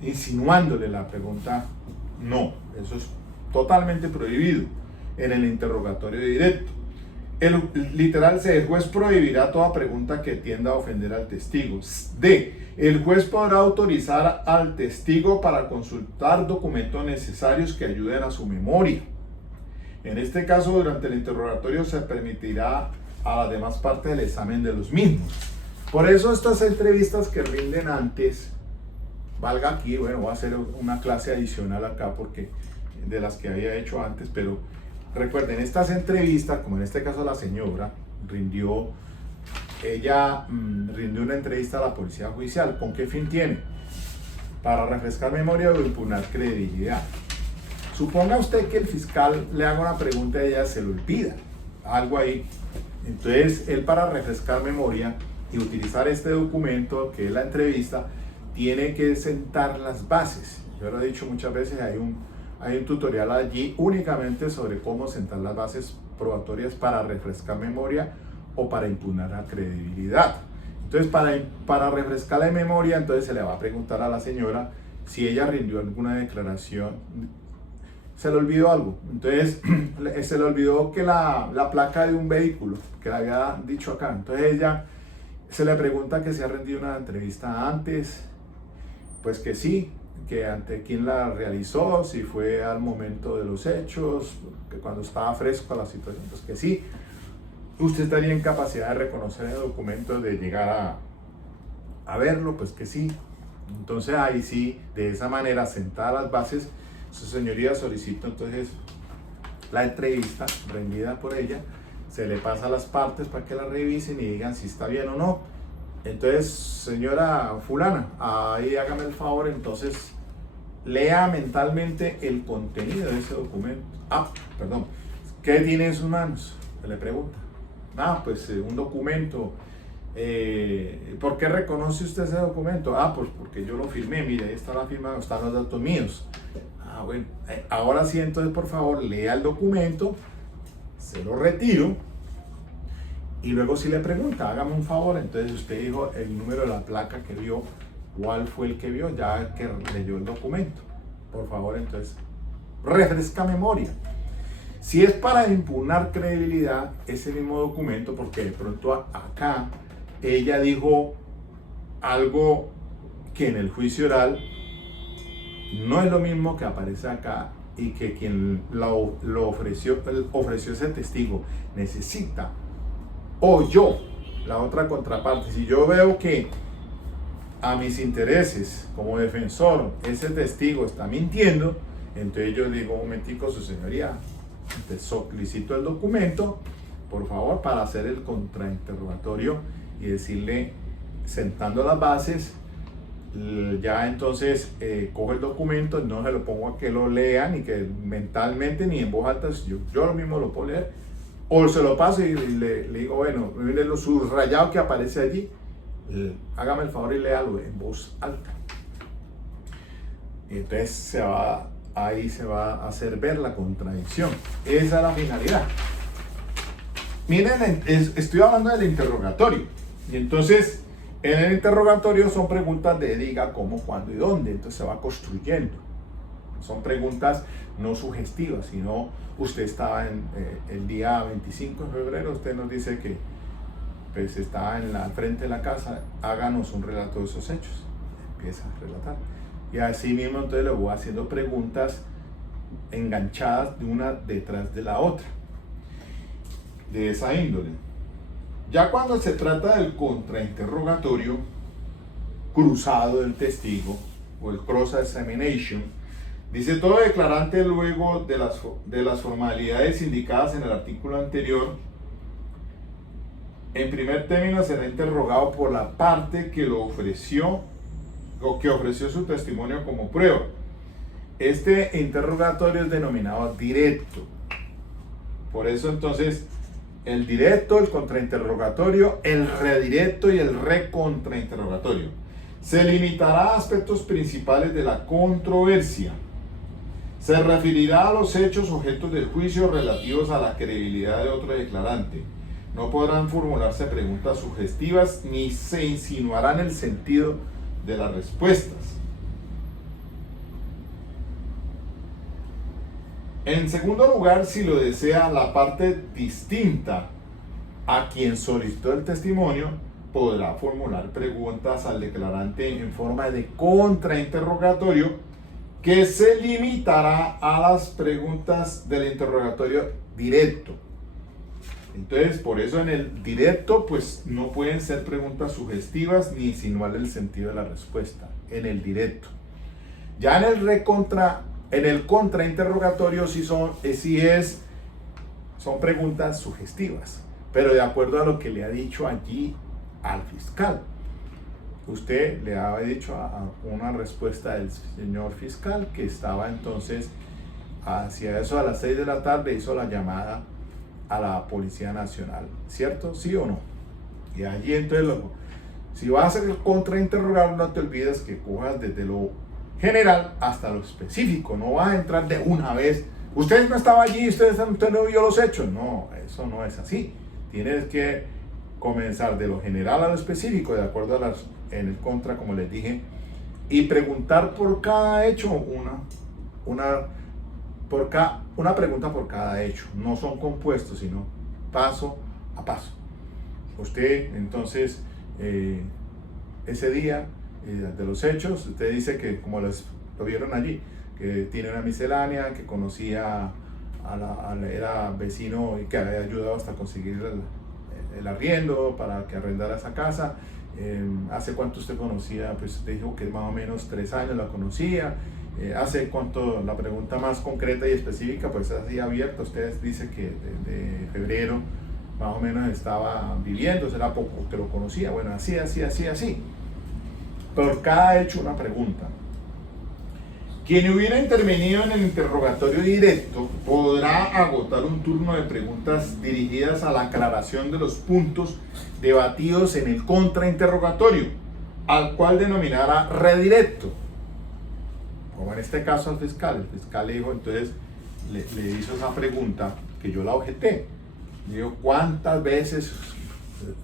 insinuándole la pregunta. No, eso es totalmente prohibido en el interrogatorio directo. El literal C, el juez prohibirá toda pregunta que tienda a ofender al testigo. D, el juez podrá autorizar al testigo para consultar documentos necesarios que ayuden a su memoria. En este caso, durante el interrogatorio se permitirá a las demás partes el examen de los mismos. Por eso estas entrevistas que rinden antes, valga aquí, bueno, voy a hacer una clase adicional acá porque de las que había hecho antes, pero recuerden, estas entrevistas, como en este caso la señora rindió una entrevista a la policía judicial. ¿Con qué fin tiene? Para refrescar memoria o impugnar credibilidad. Suponga usted que el fiscal le haga una pregunta y ella se lo olvida, algo ahí. Entonces, él, para refrescar memoria y utilizar este documento, que es la entrevista, tiene que sentar las bases. Yo lo he dicho muchas veces, hay un tutorial allí únicamente sobre cómo sentar las bases probatorias para refrescar memoria o para impugnar la credibilidad. Entonces, para refrescar la memoria, entonces se le va a preguntar a la señora si ella rindió alguna declaración. Se le olvidó algo. Entonces, se le olvidó que la placa de un vehículo, que le había dicho acá. Entonces, ella se le pregunta que si ha rendido una entrevista antes. Pues que sí, que ante quién la realizó, si fue al momento de los hechos, que cuando estaba fresco la situación, pues que sí. Usted estaría en capacidad de reconocer el documento, de llegar a verlo, pues que sí. Entonces ahí sí, de esa manera, sentadas las bases, su señoría solicita entonces la entrevista rendida por ella, se le pasa a las partes para que la revisen y digan si está bien o no. Entonces, señora fulana, ahí hágame el favor, entonces lea mentalmente el contenido de ese documento. ¿Qué tiene en sus manos? Se le pregunta. Pues un documento. ¿Por qué reconoce usted ese documento? Pues porque yo lo firmé, mire, ahí está la firma, están los datos míos. Bueno, ahora sí, entonces por favor lea el documento, se lo retiro y luego si le pregunta, hágame un favor, entonces usted dijo el número de la placa que vio, cuál fue el que vio, ya que leyó el documento. Por favor, entonces refresca memoria. Si es para impugnar credibilidad, ese mismo documento, porque de pronto acá ella dijo algo que en el juicio oral no es lo mismo que aparece acá, y que quien lo ofreció ese testigo necesita, o yo, la otra contraparte, si yo veo que a mis intereses como defensor ese testigo está mintiendo, entonces yo digo, un momentico, su señoría, te solicito el documento, por favor, para hacer el contrainterrogatorio y decirle, sentando las bases, ya entonces cojo el documento, no se lo pongo a que lo lean, ni que mentalmente ni en voz alta, yo lo mismo lo puedo leer, o se lo paso y le digo, bueno, mire lo subrayado que aparece allí, hágame el favor y léalo en voz alta. Y entonces ahí se va a hacer ver la contradicción. Esa es la finalidad. Miren, estoy hablando del interrogatorio, y entonces en el interrogatorio son preguntas de diga, cómo, cuándo y dónde. Entonces se va construyendo. Son preguntas no sugestivas, sino usted estaba el día 25 de febrero, usted nos dice que pues, estaba al frente de la casa, háganos un relato de esos hechos. Empieza a relatar. Y así mismo entonces le voy haciendo preguntas enganchadas de una detrás de la otra, de esa índole. Ya cuando se trata del contrainterrogatorio, cruzado del testigo o el cross-examination. Dice: todo declarante, luego de las formalidades indicadas en el artículo anterior, en primer término será interrogado por la parte que lo ofreció o que ofreció su testimonio como prueba. Este interrogatorio es denominado directo. Por eso entonces el directo, el contrainterrogatorio, el redirecto y el recontrainterrogatorio. Se limitará a aspectos principales de la controversia. Se referirá a los hechos objetos del juicio relativos a la credibilidad de otro declarante. No podrán formularse preguntas sugestivas ni se insinuarán el sentido de las respuestas. En segundo lugar, si lo desea la parte distinta a quien solicitó el testimonio, podrá formular preguntas al declarante en forma de contrainterrogatorio que se limitará a las preguntas del interrogatorio directo. Entonces, por eso en el directo, pues no pueden ser preguntas sugestivas ni insinuar el sentido de la respuesta, en el directo. Ya en el contrainterrogatorio son preguntas sugestivas, pero de acuerdo a lo que le ha dicho allí al fiscal. Usted le ha dicho una respuesta del señor fiscal que estaba entonces hacia eso a las 6 de la tarde, hizo la llamada a la Policía Nacional, ¿cierto? ¿Sí o no? Y allí entonces, si vas a contrainterrogar, no te olvides que cojas desde lo general hasta lo específico, no vas a entrar de una vez. Usted no estaba allí, usted no vio los hechos. No, eso no es así. Tienes que comenzar de lo general a lo específico, de acuerdo a en el contra, como les dije, y preguntar por cada hecho una pregunta por cada hecho. No son compuestos, sino paso a paso. Usted entonces ese día de los hechos, usted dice que como lo vieron allí, que tiene una miscelánea, que conocía era vecino y que había ayudado hasta conseguir el arriendo para que arrendara esa casa. ¿Hace cuánto usted conocía? Pues dijo que más o menos 3 años la conocía. ¿Hace cuánto? La pregunta más concreta y específica, pues así abierta, usted dice que de febrero más o menos estaba viviendo, será poco que lo conocía. Bueno, así. Por cada hecho una pregunta. Quien hubiera intervenido en el interrogatorio directo podrá agotar un turno de preguntas dirigidas a la aclaración de los puntos debatidos en el contrainterrogatorio, al cual denominará redirecto. Como en este caso al fiscal, el fiscal le dijo, entonces le hizo esa pregunta que yo la objeté. Le digo, ¿cuántas veces?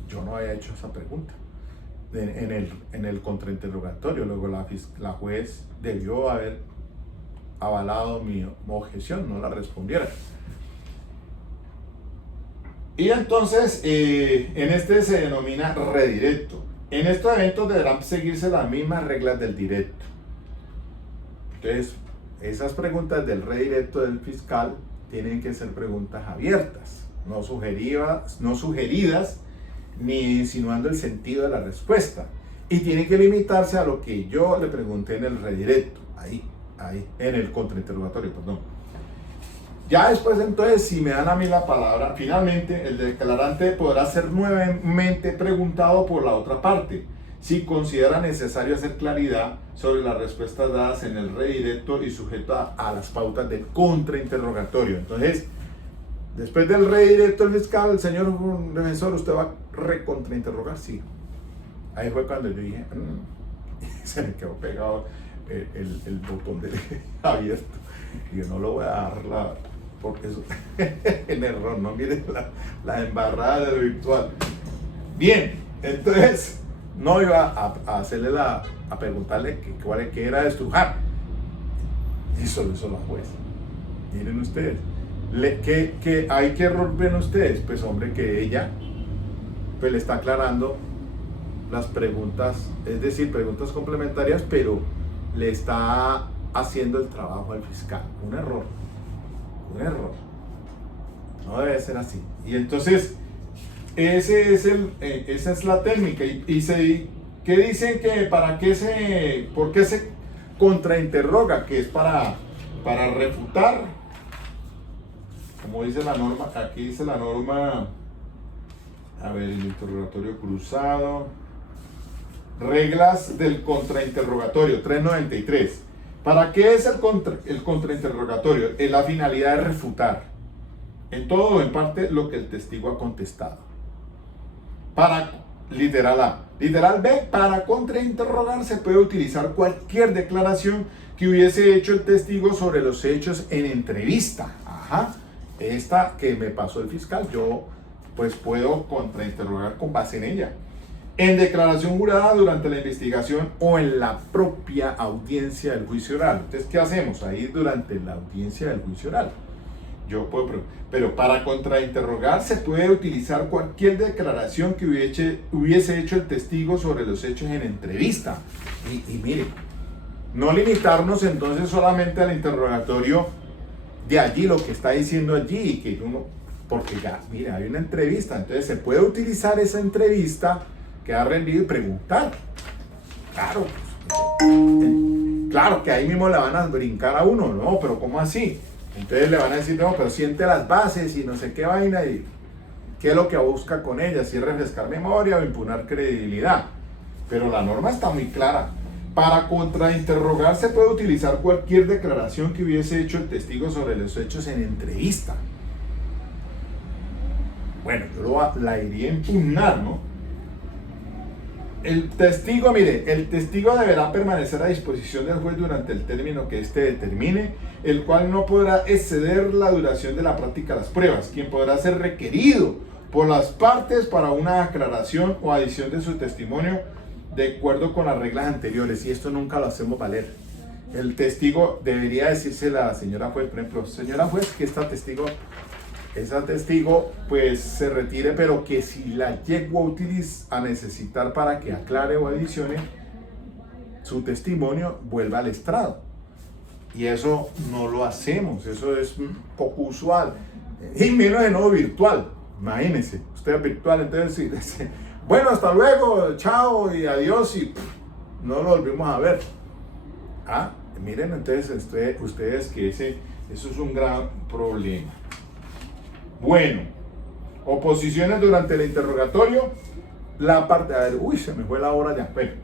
Yo no había hecho esa pregunta en el contrainterrogatorio. Luego la juez debió haber avalado mi objeción, no la respondiera. Y entonces en este se denomina redirecto. En estos eventos deberán seguirse las mismas reglas del directo. Entonces, esas preguntas del redirecto del fiscal tienen que ser preguntas abiertas, no sugeridas ni insinuando el sentido de la respuesta. Y tienen que limitarse a lo que yo le pregunté en el redirecto, ahí, en el contrainterrogatorio, perdón. Ya después, entonces, si me dan a mí la palabra, finalmente el declarante podrá ser nuevamente preguntado por la otra parte, si considera necesario hacer claridad sobre las respuestas dadas en el redirecto y sujeto a las pautas del contrainterrogatorio. Entonces, después del redirecto del fiscal, el señor defensor, ¿usted va a recontrainterrogar? Sí. Ahí fue cuando yo dije, se me quedó pegado el botón de abierto. Y yo no lo voy a dar porque eso en error, no miren la embarrada de lo virtual. Bien, entonces no iba a hacerle a preguntarle qué era estrujar. Eso lo hizo la juez. Miren ustedes, ¿qué error ven ustedes? Pues hombre, que ella pues le está aclarando las preguntas, es decir, preguntas complementarias, pero le está haciendo el trabajo al fiscal. Un error. No debe ser así. Y entonces esa es la técnica y se ¿Qué dicen que por qué se contrainterroga? Que es para refutar, como dice la norma, aquí dice la norma, a ver, el interrogatorio cruzado, reglas del contrainterrogatorio, 393. ¿Para qué es el contrainterrogatorio? Es la finalidad de refutar, en todo o en parte, lo que el testigo ha contestado. Literal A. Literal B, para contrainterrogar se puede utilizar cualquier declaración que hubiese hecho el testigo sobre los hechos en entrevista. Ajá. Esta que me pasó el fiscal, yo pues puedo contrainterrogar con base en ella. En declaración jurada durante la investigación o en la propia audiencia del juicio oral. Entonces, ¿qué hacemos ahí durante la audiencia del juicio oral? Yo puedo, pero para contrainterrogar se puede utilizar cualquier declaración que hubiese hecho el testigo sobre los hechos en entrevista. Y mire, no limitarnos entonces solamente al interrogatorio de allí, lo que está diciendo allí, que uno, porque ya, mira, hay una entrevista, entonces se puede utilizar esa entrevista que ha rendido y preguntar. Claro, claro que ahí mismo le van a brincar a uno, no, pero ¿cómo así? Entonces le van a decir, no, pero siente las bases y no sé qué vaina y qué es lo que busca con ella, si es refrescar memoria o impugnar credibilidad. Pero la norma está muy clara. Para contrainterrogar se puede utilizar cualquier declaración que hubiese hecho el testigo sobre los hechos en entrevista. Bueno, yo la iría a impugnar, ¿no? El testigo, mire, el testigo deberá permanecer a disposición del juez durante el término que éste determine, el cual no podrá exceder la duración de la práctica de las pruebas, quien podrá ser requerido por las partes para una aclaración o adición de su testimonio de acuerdo con las reglas anteriores, y esto nunca lo hacemos valer. El testigo debería decírsela a la señora juez, por ejemplo, señora juez, que esa testigo pues se retire, pero que si la llego a necesitar para que aclare o adicione su testimonio, vuelva al estrado. Y eso no lo hacemos, eso es poco usual, y menos de nuevo virtual. Imagínense, usted es virtual, entonces bueno, hasta luego, chao y adiós, y no lo volvimos a ver. Miren, entonces ustedes que eso es un gran problema. Bueno, oposiciones durante el interrogatorio, la parte, a ver, se me fue la hora ya, pero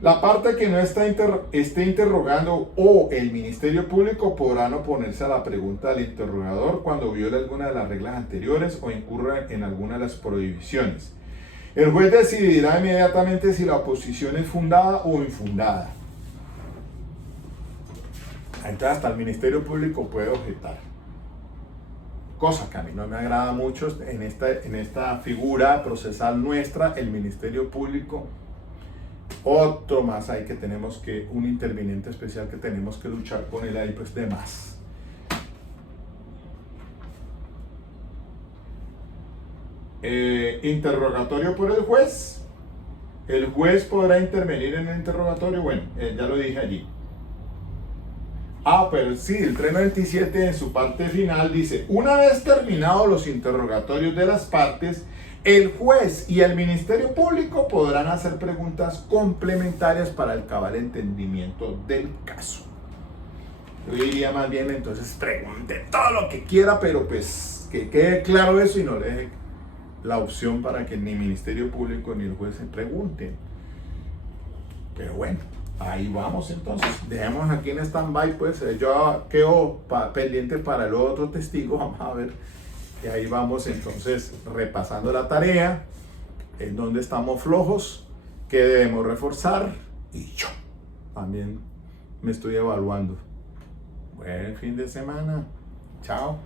la parte que no esté interrogando o el Ministerio Público podrán oponerse a la pregunta del interrogador cuando viole alguna de las reglas anteriores o incurra en alguna de las prohibiciones. El juez decidirá inmediatamente si la oposición es fundada o infundada. Entonces hasta el Ministerio Público puede objetar. Cosa que a mí no me agrada mucho en esta figura procesal nuestra, el Ministerio Público. Otro más hay que tenemos que, un interviniente especial que tenemos que luchar con él ahí, pues de más. Interrogatorio por el juez. El juez podrá intervenir en el interrogatorio, bueno, ya lo dije allí. Pero sí, el 397 en su parte final dice: una vez terminados los interrogatorios de las partes, el juez y el Ministerio Público podrán hacer preguntas complementarias para el cabal entendimiento del caso. Yo diría más bien, entonces, pregunte todo lo que quiera, pero pues que quede claro eso y no le deje la opción para que ni Ministerio Público ni el juez se pregunten. Pero bueno, ahí vamos entonces. Dejemos aquí en stand-by, pues yo quedo pendiente para el otro testigo. Vamos a ver. Y ahí vamos entonces repasando la tarea, en donde estamos flojos, qué debemos reforzar, y yo también me estoy evaluando. Buen fin de semana. Chao.